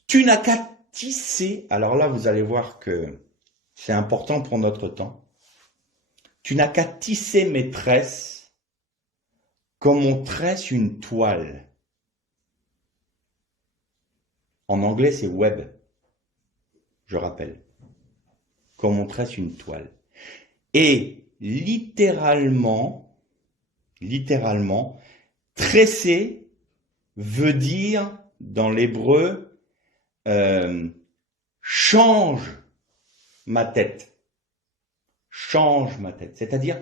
Tu n'as qu'à tisser, alors là, vous allez voir que c'est important pour notre temps. Tu n'as qu'à tisser mes tresses comme on tresse une toile. En anglais, c'est web. Je rappelle. Comme on tresse une toile. Et littéralement, tresser veut dire, dans l'hébreu, change ma tête. Change ma tête. C'est-à-dire,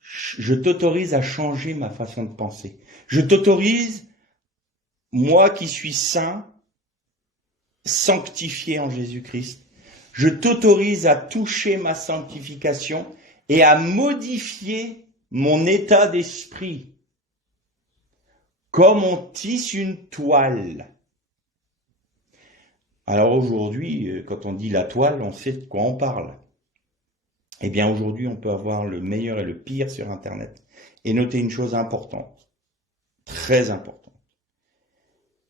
je t'autorise à changer ma façon de penser. Je t'autorise, moi qui suis saint, sanctifié en Jésus-Christ, je t'autorise à toucher ma sanctification et à modifier mon état d'esprit. Comme on tisse une toile. Alors aujourd'hui, quand on dit la toile, on sait de quoi on parle. Eh bien aujourd'hui, on peut avoir le meilleur et le pire sur Internet. Et notez une chose importante, très importante.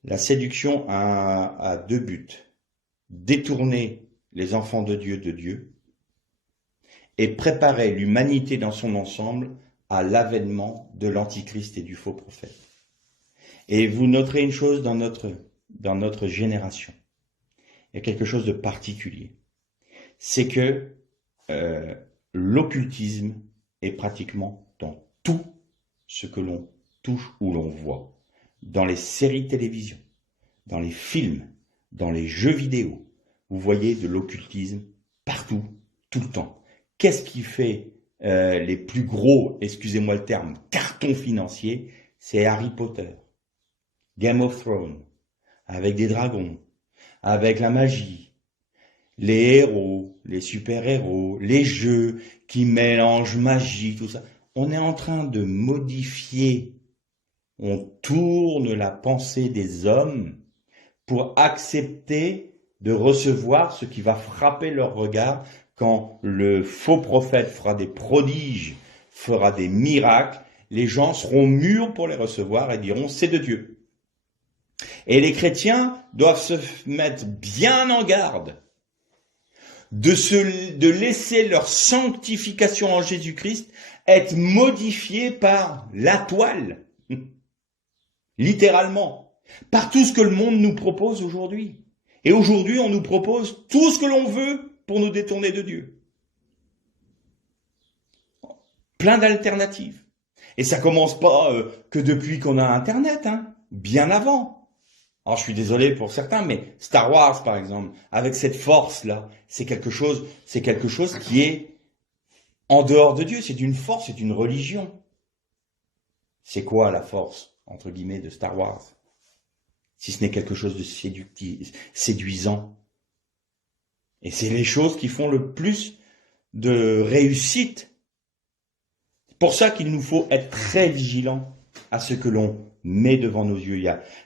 La séduction a 2 buts. Détourner les enfants de Dieu et préparer l'humanité dans son ensemble à l'avènement de l'Antichrist et du faux prophète. Et vous noterez une chose dans notre génération. Il y a quelque chose de particulier. C'est que l'occultisme est pratiquement dans tout ce que l'on touche ou l'on voit. Dans les séries de télévision, dans les films, dans les jeux vidéo. Vous voyez de l'occultisme partout, tout le temps. Qu'est-ce qui fait les plus gros, excusez-moi le terme, cartons financiers? C'est Harry Potter, Game of Thrones, avec des dragons, avec la magie, les héros, les super-héros, les jeux qui mélangent magie, tout ça. On est en train de modifier, on tourne la pensée des hommes pour accepter de recevoir ce qui va frapper leur regard quand le faux prophète fera des prodiges, fera des miracles. Les gens seront mûrs pour les recevoir et diront c'est de Dieu. Et les chrétiens doivent se mettre bien en garde de laisser leur sanctification en Jésus-Christ être modifiée par la toile, littéralement, par tout ce que le monde nous propose aujourd'hui. Et aujourd'hui, on nous propose tout ce que l'on veut pour nous détourner de Dieu. Plein d'alternatives. Et ça commence pas que depuis qu'on a Internet, hein, bien avant. Alors je suis désolé pour certains, mais Star Wars par exemple, avec cette force-là, c'est quelque chose qui est en dehors de Dieu. C'est une force, c'est une religion. C'est quoi la force, entre guillemets, de Star Wars? Si ce n'est quelque chose de séduisant. Et c'est les choses qui font le plus de réussite. C'est pour ça qu'il nous faut être très vigilants à ce que l'on met devant nos yeux.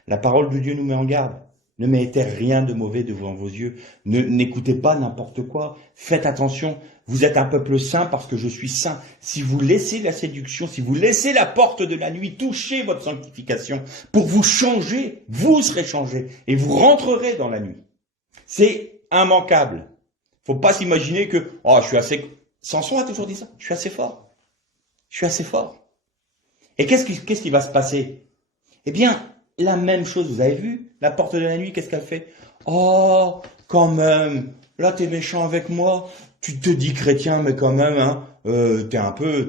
La parole de Dieu nous met en garde. Ne mettez rien de mauvais devant vos yeux. N'écoutez pas n'importe quoi. Faites attention. Vous êtes un peuple saint parce que je suis saint. Si vous laissez la séduction, si vous laissez la porte de la nuit toucher votre sanctification pour vous changer, vous serez changés et vous rentrerez dans la nuit. C'est immanquable. Faut pas s'imaginer que, oh, je suis assez, Samson a toujours dit ça. Je suis assez fort. Je suis assez fort. Et qu'est-ce qui va se passer? Eh bien, la même chose, vous avez vu, la porte de la nuit, qu'est-ce qu'elle fait? Oh, quand même, là t'es méchant avec moi, tu te dis chrétien, mais quand même, hein, t'es un peu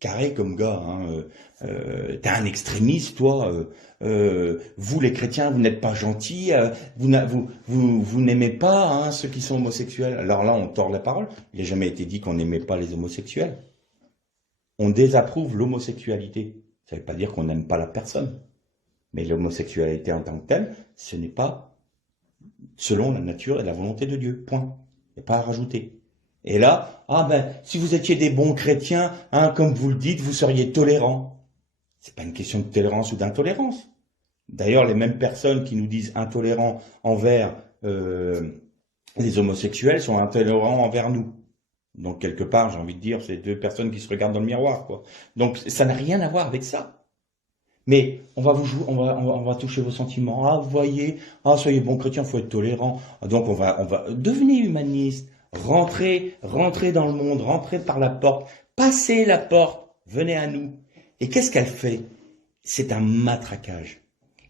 carré comme gars, hein, t'es un extrémiste, toi. Vous les chrétiens, vous n'êtes pas gentils, vous n'aimez pas hein, ceux qui sont homosexuels. Alors là, on tord la parole. Il n'a jamais été dit qu'on n'aimait pas les homosexuels. On désapprouve l'homosexualité. Ça ne veut pas dire qu'on n'aime pas la personne. Mais l'homosexualité en tant que telle, ce n'est pas selon la nature et la volonté de Dieu. Point. Il n'y a pas à rajouter. Et là, ah ben, si vous étiez des bons chrétiens, hein, comme vous le dites, vous seriez tolérants. C'est pas une question de tolérance ou d'intolérance. D'ailleurs, les mêmes personnes qui nous disent intolérants envers les homosexuels sont intolérants envers nous. Donc, quelque part, j'ai envie de dire, c'est deux personnes qui se regardent dans le miroir, quoi. Donc, ça n'a rien à voir avec ça. Mais on va toucher vos sentiments. Ah, vous voyez, ah, soyez bons chrétiens, faut être tolérant. Donc, on va devenir humaniste. Rentrez dans le monde, rentrez par la porte, passez la porte, venez à nous. Et qu'est-ce qu'elle fait? C'est un matraquage.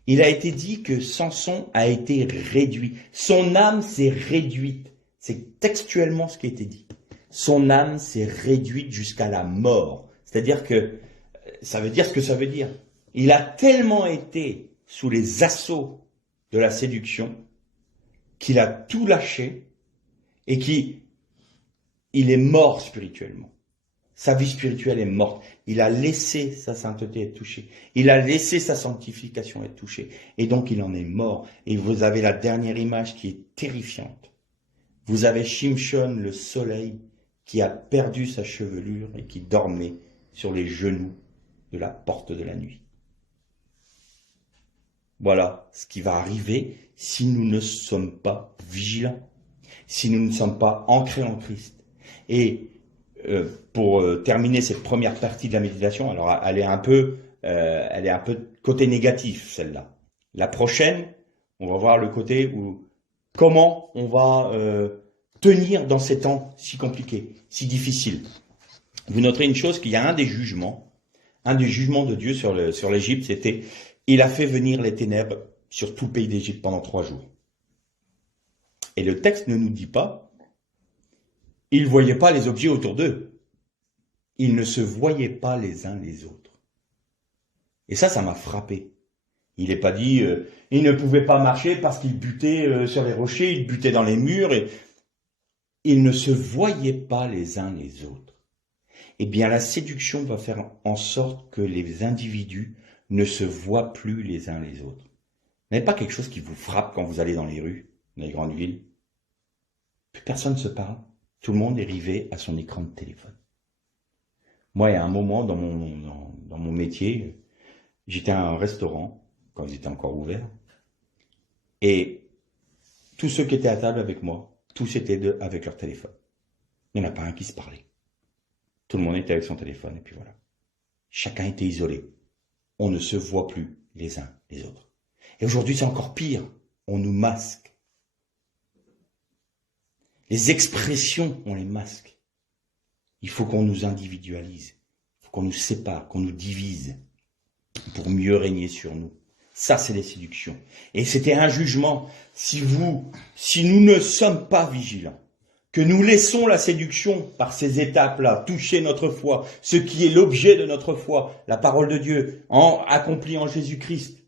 Il a été dit que Samson a été réduit. Son âme s'est réduite. C'est textuellement ce qui a été dit. Son âme s'est réduite jusqu'à la mort. C'est-à-dire que ça veut dire ce que ça veut dire. Il a tellement été sous les assauts de la séduction qu'il a tout lâché et qu'il est mort spirituellement. Sa vie spirituelle est morte. Il a laissé sa sainteté être touchée. Il a laissé sa sanctification être touchée. Et donc il en est mort. Et vous avez la dernière image qui est terrifiante. Vous avez Shimshon, le soleil, qui a perdu sa chevelure et qui dormait sur les genoux de la porte de la nuit. Voilà ce qui va arriver si nous ne sommes pas vigilants, si nous ne sommes pas ancrés en Christ. Et pour terminer cette première partie de la méditation, alors elle est un peu côté négatif celle-là. La prochaine, on va voir le côté où comment on va tenir dans ces temps si compliqués, si difficiles. Vous noterez une chose, qu'il y a un des jugements de Dieu sur l'Égypte, c'était il a fait venir les ténèbres sur tout le pays d'Égypte pendant 3 jours. Et le texte ne nous dit pas, ils ne voyaient pas les objets autour d'eux. Ils ne se voyaient pas les uns les autres. Et ça m'a frappé. Il n'est pas dit, ils ne pouvaient pas marcher parce qu'ils butaient sur les rochers, ils butaient dans les murs. Et ils ne se voyaient pas les uns les autres. Eh bien, la séduction va faire en sorte que les individus ne se voient plus les uns les autres. Vous n'avez pas quelque chose qui vous frappe quand vous allez dans les rues, dans les grandes villes? Plus personne ne se parle. Tout le monde est rivé à son écran de téléphone. Moi, il y a un moment dans mon métier, j'étais à un restaurant, quand ils étaient encore ouverts, et tous ceux qui étaient à table avec moi, tous étaient avec leur téléphone. Il n'y en a pas un qui se parlait. Tout le monde était avec son téléphone, et puis voilà. Chacun était isolé. On ne se voit plus les uns les autres. Et aujourd'hui, c'est encore pire. On nous masque. Les expressions, on les masque. Il faut qu'on nous individualise. Il faut qu'on nous sépare, qu'on nous divise pour mieux régner sur nous. Ça, c'est les séductions. Et c'était un jugement. Si nous ne sommes pas vigilants, que nous laissons la séduction par ces étapes-là toucher notre foi, ce qui est l'objet de notre foi, la parole de Dieu, accomplie en Jésus-Christ,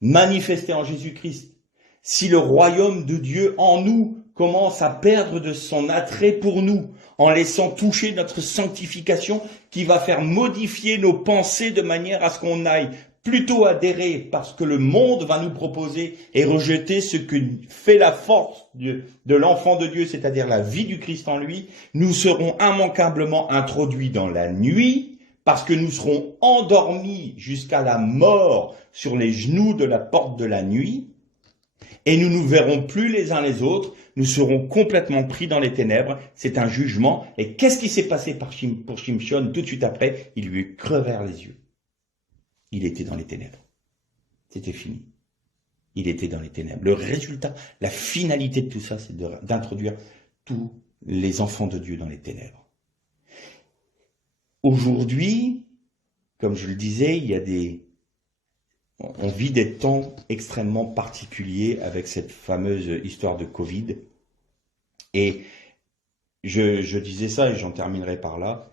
manifestée en Jésus-Christ. Si le royaume de Dieu en nous commence à perdre de son attrait pour nous, en laissant toucher notre sanctification qui va faire modifier nos pensées de manière à ce qu'on aille plutôt adhérer parce que le monde va nous proposer et rejeter ce que fait la force de l'enfant de Dieu, c'est-à-dire la vie du Christ en lui, nous serons immanquablement introduits dans la nuit parce que nous serons endormis jusqu'à la mort sur les genoux de la porte de la nuit Et nous ne nous verrons plus les uns les autres, nous serons complètement pris dans les ténèbres, c'est un jugement. Et qu'est-ce qui s'est passé pour Shimshon tout de suite après? Il lui crevèrent les yeux. Il était dans les ténèbres. C'était fini. Il était dans les ténèbres. Le résultat, la finalité de tout ça, c'est d'introduire tous les enfants de Dieu dans les ténèbres. Aujourd'hui, comme je le disais, on vit des temps extrêmement particuliers avec cette fameuse histoire de Covid. Et je disais ça et j'en terminerai par là.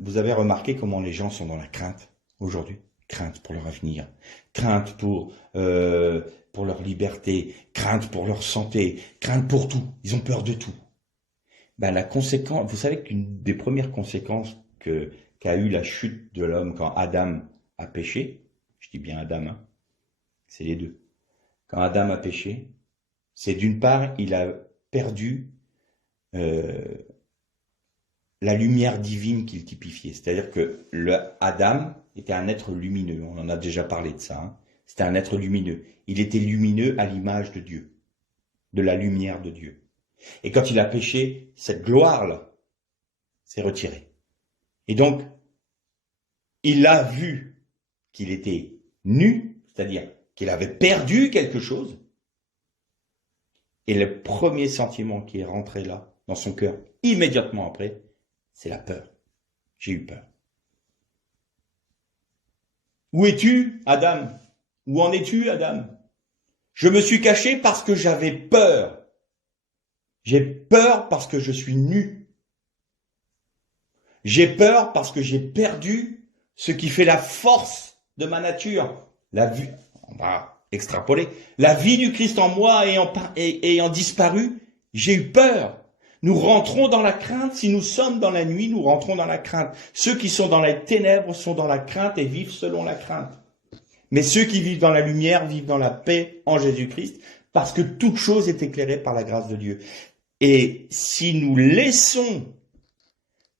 Vous avez remarqué comment les gens sont dans la crainte aujourd'hui? Crainte pour leur avenir, crainte pour leur liberté, crainte pour leur santé, crainte pour tout. Ils ont peur de tout. Ben, la conséquence, vous savez qu'une des premières conséquences qu'a eu la chute de l'homme quand Adam a péché, je dis bien Adam, hein, c'est les deux. Quand Adam a péché, c'est d'une part, il a perdu la lumière divine qu'il typifiait. C'est-à-dire que Adam était un être lumineux, on en a déjà parlé de ça, hein. C'était un être lumineux. Il était lumineux à l'image de Dieu, de la lumière de Dieu. Et quand il a péché, cette gloire-là s'est retirée. Et donc, il a vu qu'il était nu, c'est-à-dire qu'il avait perdu quelque chose. Et le premier sentiment qui est rentré là, dans son cœur, immédiatement après, c'est la peur. J'ai eu peur. Où es-tu, Adam? Où en es-tu, Adam? Je me suis caché parce que j'avais peur. J'ai peur parce que je suis nu. J'ai peur parce que j'ai perdu ce qui fait la force de ma nature. La vie, on va extrapoler. La vie du Christ en moi ayant disparu, j'ai eu peur. Nous rentrons dans la crainte. Si nous sommes dans la nuit, nous rentrons dans la crainte. Ceux qui sont dans les ténèbres sont dans la crainte et vivent selon la crainte. Mais ceux qui vivent dans la lumière vivent dans la paix en Jésus-Christ, parce que toute chose est éclairée par la grâce de Dieu. Et si nous laissons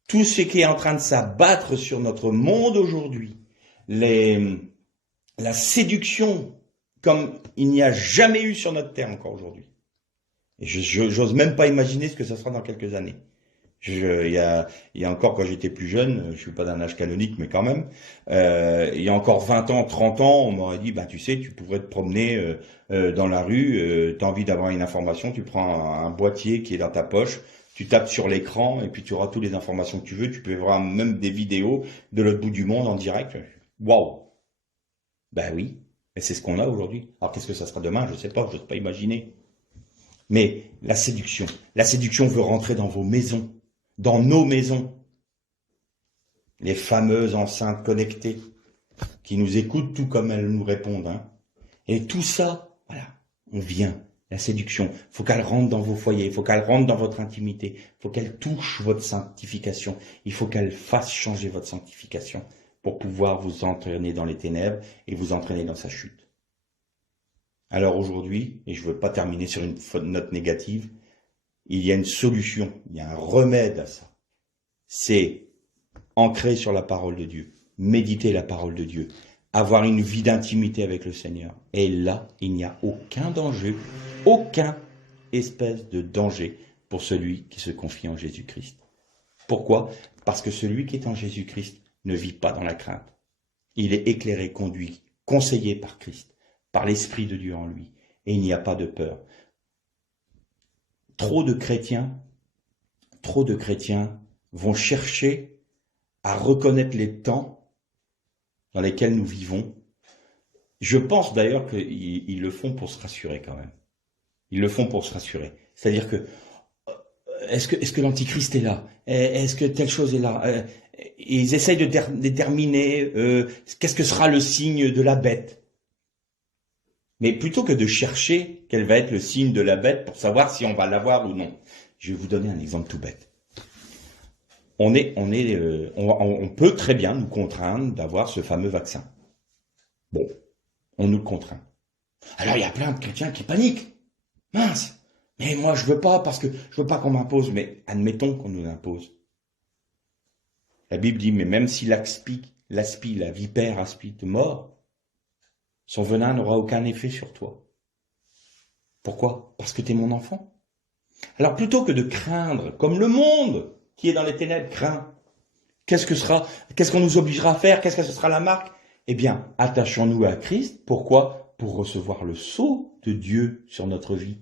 tout ce qui est en train de s'abattre sur notre monde aujourd'hui, la séduction comme il n'y a jamais eu sur notre terre encore aujourd'hui. Et j'ose même pas imaginer ce que ça sera dans quelques années. Il y a encore, quand j'étais plus jeune, je suis pas d'un âge canonique, mais quand même, il y a encore 20 ans, 30 ans, on m'aurait dit, tu sais, tu pourrais te promener dans la rue, tu as envie d'avoir une information, tu prends un boîtier qui est dans ta poche, tu tapes sur l'écran et puis tu auras toutes les informations que tu veux, tu peux voir même des vidéos de l'autre bout du monde en direct. Waouh! Ben oui, et c'est ce qu'on a aujourd'hui. Alors qu'est-ce que ça sera demain? Je sais pas, je n'ose pas imaginer. Mais la séduction veut rentrer dans vos maisons, dans nos maisons. Les fameuses enceintes connectées qui nous écoutent tout comme elles nous répondent. Hein. Et tout ça, voilà, on vient. La séduction, il faut qu'elle rentre dans vos foyers, il faut qu'elle rentre dans votre intimité, il faut qu'elle touche votre sanctification, il faut qu'elle fasse changer votre sanctification pour pouvoir vous entraîner dans les ténèbres et vous entraîner dans sa chute. Alors aujourd'hui, et je ne veux pas terminer sur une note négative, il y a une solution, il y a un remède à ça. C'est ancrer sur la parole de Dieu, méditer la parole de Dieu, avoir une vie d'intimité avec le Seigneur. Et là, il n'y a aucun danger, aucun espèce de danger pour celui qui se confie en Jésus-Christ. Pourquoi? Parce que celui qui est en Jésus-Christ ne vit pas dans la crainte. Il est éclairé, conduit, conseillé par Christ, par l'Esprit de Dieu en lui. Et il n'y a pas de peur. Trop de chrétiens vont chercher à reconnaître les temps dans lesquels nous vivons. Je pense d'ailleurs qu'ils le font pour se rassurer quand même. Ils le font pour se rassurer. C'est-à-dire que, est-ce que l'Antichrist est là? Est-ce que telle chose est là? Ils essayent de déterminer qu'est-ce que sera le signe de la bête. Mais plutôt que de chercher quel va être le signe de la bête pour savoir si on va l'avoir ou non, je vais vous donner un exemple tout bête. On peut très bien nous contraindre d'avoir ce fameux vaccin. Bon, on nous le contraint. Alors il y a plein de chrétiens qui paniquent. Mince, mais moi je veux pas parce que je veux pas qu'on m'impose. Mais admettons qu'on nous l'impose. La Bible dit, mais même si la vipère aspie de mort, son venin n'aura aucun effet sur toi. Pourquoi? Parce que tu es mon enfant. Alors plutôt que de craindre, comme le monde qui est dans les ténèbres craint, qu'est-ce qu'on nous obligera à faire? Qu'est-ce que ce sera la marque? Eh bien, attachons-nous à Christ. Pourquoi? Pour recevoir le sceau de Dieu sur notre vie.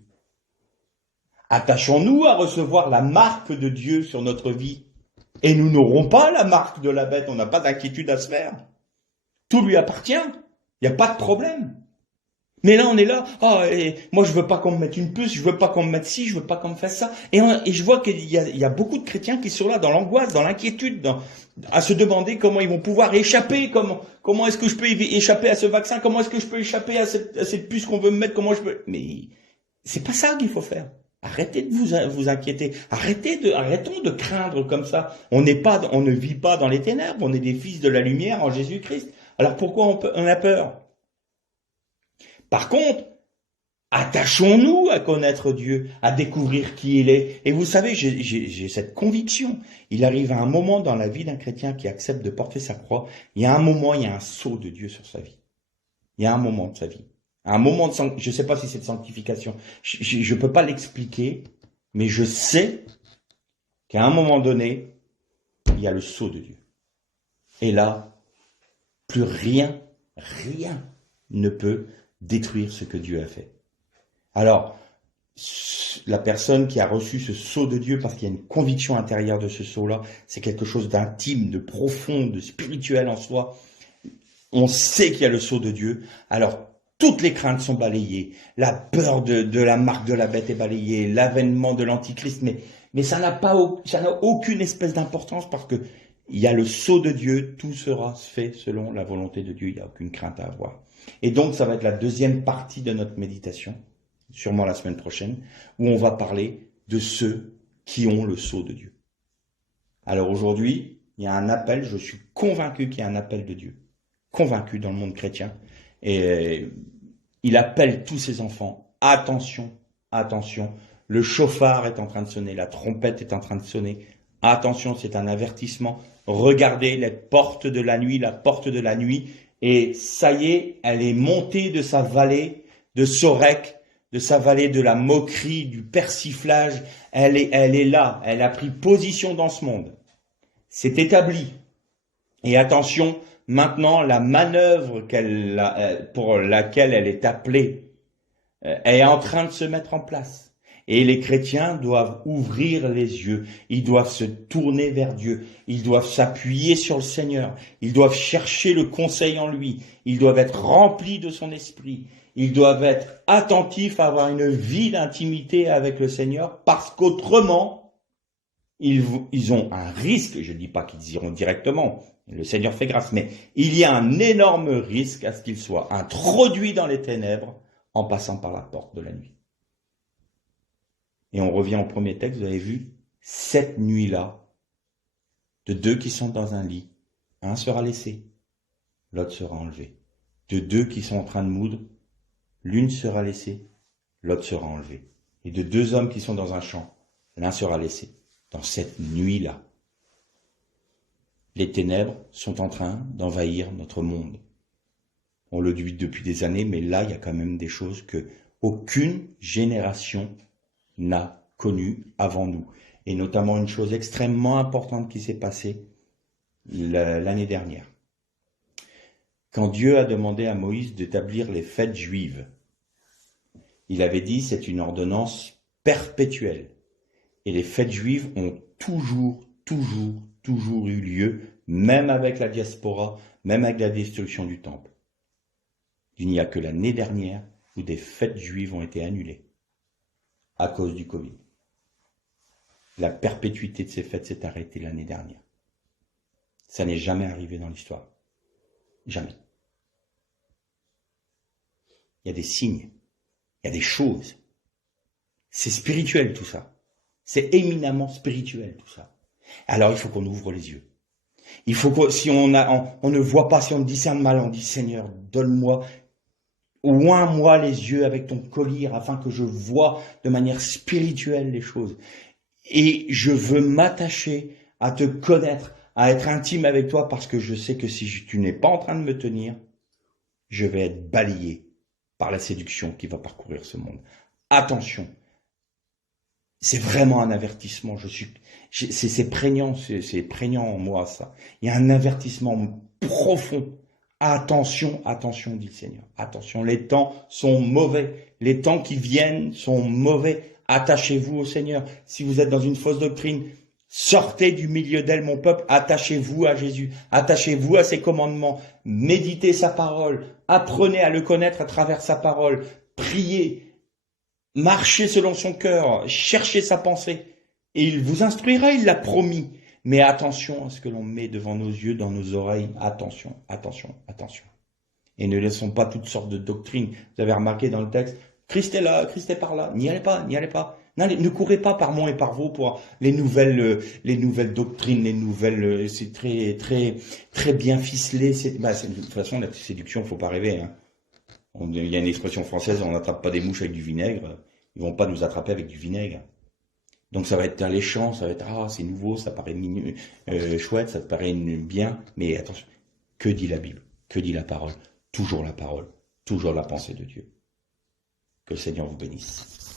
Attachons-nous à recevoir la marque de Dieu sur notre vie. Et nous n'aurons pas la marque de la bête, on n'a pas d'inquiétude à se faire. Tout lui appartient, il n'y a pas de problème. Mais là, on est là, moi je veux pas qu'on me mette une puce, je veux pas qu'on me mette ci, je veux pas qu'on me fasse ça. Et je vois qu'il y a beaucoup de chrétiens qui sont là dans l'angoisse, dans l'inquiétude, à se demander comment ils vont pouvoir échapper, comment est-ce que je peux échapper à ce vaccin, comment est-ce que je peux échapper à cette puce qu'on veut me mettre, Mais c'est pas ça qu'il faut faire. Arrêtez de vous inquiéter. Arrêtons de craindre comme ça. On ne vit pas dans les ténèbres. On est des fils de la lumière en Jésus-Christ. Alors pourquoi on a peur? Par contre, attachons-nous à connaître Dieu, à découvrir qui il est. Et vous savez, j'ai cette conviction. Il arrive à un moment dans la vie d'un chrétien qui accepte de porter sa croix. Il y a un sceau de Dieu sur sa vie. Il y a un moment de sa vie. Un moment je ne sais pas si c'est de sanctification. Je ne peux pas l'expliquer, mais je sais qu'à un moment donné, il y a le sceau de Dieu. Et là, plus rien ne peut détruire ce que Dieu a fait. Alors, la personne qui a reçu ce sceau de Dieu, parce qu'il y a une conviction intérieure de ce sceau-là, c'est quelque chose d'intime, de profond, de spirituel en soi. On sait qu'il y a le sceau de Dieu. Alors, toutes les craintes sont balayées. La peur de la marque de la bête est balayée. L'avènement de l'antichrist. Mais ça n'a aucune espèce d'importance parce que il y a le sceau de Dieu. Tout sera fait selon la volonté de Dieu. Il n'y a aucune crainte à avoir. Et donc, ça va être la deuxième partie de notre méditation, sûrement la semaine prochaine, où on va parler de ceux qui ont le sceau de Dieu. Alors aujourd'hui, il y a un appel. Je suis convaincu qu'il y a un appel de Dieu. Convaincu dans le monde chrétien. Et il appelle tous ses enfants. Attention, attention. Le chauffard est en train de sonner. La trompette est en train de sonner. Attention, c'est un avertissement. Regardez la porte de la nuit. Et ça y est, elle est montée de sa vallée de Sorek, de sa vallée de la moquerie, du persiflage. Elle est là. Elle a pris position dans ce monde. C'est établi. Et attention, maintenant, la manœuvre pour laquelle elle est appelée est en train de se mettre en place. Et les chrétiens doivent ouvrir les yeux, ils doivent se tourner vers Dieu, ils doivent s'appuyer sur le Seigneur, ils doivent chercher le conseil en lui, ils doivent être remplis de son esprit, ils doivent être attentifs à avoir une vie d'intimité avec le Seigneur, parce qu'autrement, ils ont un risque, je ne dis pas qu'ils iront directement, le Seigneur fait grâce, mais il y a un énorme risque à ce qu'ils soient introduits dans les ténèbres en passant par la porte de la nuit. Et on revient au premier texte, vous avez vu, cette nuit-là, de deux qui sont dans un lit, un sera laissé, l'autre sera enlevé. De deux qui sont en train de moudre, l'une sera laissée, l'autre sera enlevée. Et de deux hommes qui sont dans un champ, l'un sera laissé. Dans cette nuit-là, les ténèbres sont en train d'envahir notre monde. On le dit depuis des années, mais là, il y a quand même des choses que aucune génération n'a connues avant nous. Et notamment une chose extrêmement importante qui s'est passée l'année dernière. Quand Dieu a demandé à Moïse d'établir les fêtes juives, il avait dit c'est une ordonnance perpétuelle. Et les fêtes juives ont toujours eu lieu, même avec la diaspora, même avec la destruction du temple. Il n'y a que l'année dernière où des fêtes juives ont été annulées à cause du Covid. La perpétuité de ces fêtes s'est arrêtée l'année dernière. Ça n'est jamais arrivé dans l'histoire. Jamais. Il y a des signes, il y a des choses. C'est spirituel tout ça. C'est éminemment spirituel tout ça. Alors il faut qu'on ouvre les yeux. Il faut que si on ne voit pas, si on discerne mal, on dit Seigneur, donne-moi, oins-moi les yeux avec ton collier afin que je vois de manière spirituelle les choses. Et je veux m'attacher à te connaître, à être intime avec toi parce que je sais que si tu n'es pas en train de me tenir, je vais être balayé par la séduction qui va parcourir ce monde. attention. C'est vraiment un avertissement. C'est prégnant, c'est prégnant en moi, ça. Il y a un avertissement profond. Attention, attention, dit le Seigneur. Attention, les temps sont mauvais. Les temps qui viennent sont mauvais. Attachez-vous au Seigneur. Si vous êtes dans une fausse doctrine, sortez du milieu d'elle, mon peuple. Attachez-vous à Jésus. Attachez-vous à ses commandements. Méditez sa parole. Apprenez à le connaître à travers sa parole. Priez. Marchez selon son cœur. Cherchez sa pensée. Et il vous instruira, il l'a promis. Mais attention à ce que l'on met devant nos yeux, dans nos oreilles. Attention, attention, attention. Et ne laissons pas toutes sortes de doctrines. Vous avez remarqué dans le texte, Christ est là, Christ est par là. N'y allez pas, n'y allez pas. Non, ne courez pas par moi et par vous pour les nouvelles doctrines, les nouvelles. C'est très, très, très bien ficelé. De toute façon, la séduction, faut pas rêver. Hein. Il y a une expression française, on n'attrape pas des mouches avec du vinaigre. Ils vont pas nous attraper avec du vinaigre. Donc ça va être alléchant, ça va être c'est nouveau, ça paraît chouette, ça paraît bien, mais attention, que dit la Bible? Que dit la parole? Toujours la pensée de Dieu. Que le Seigneur vous bénisse.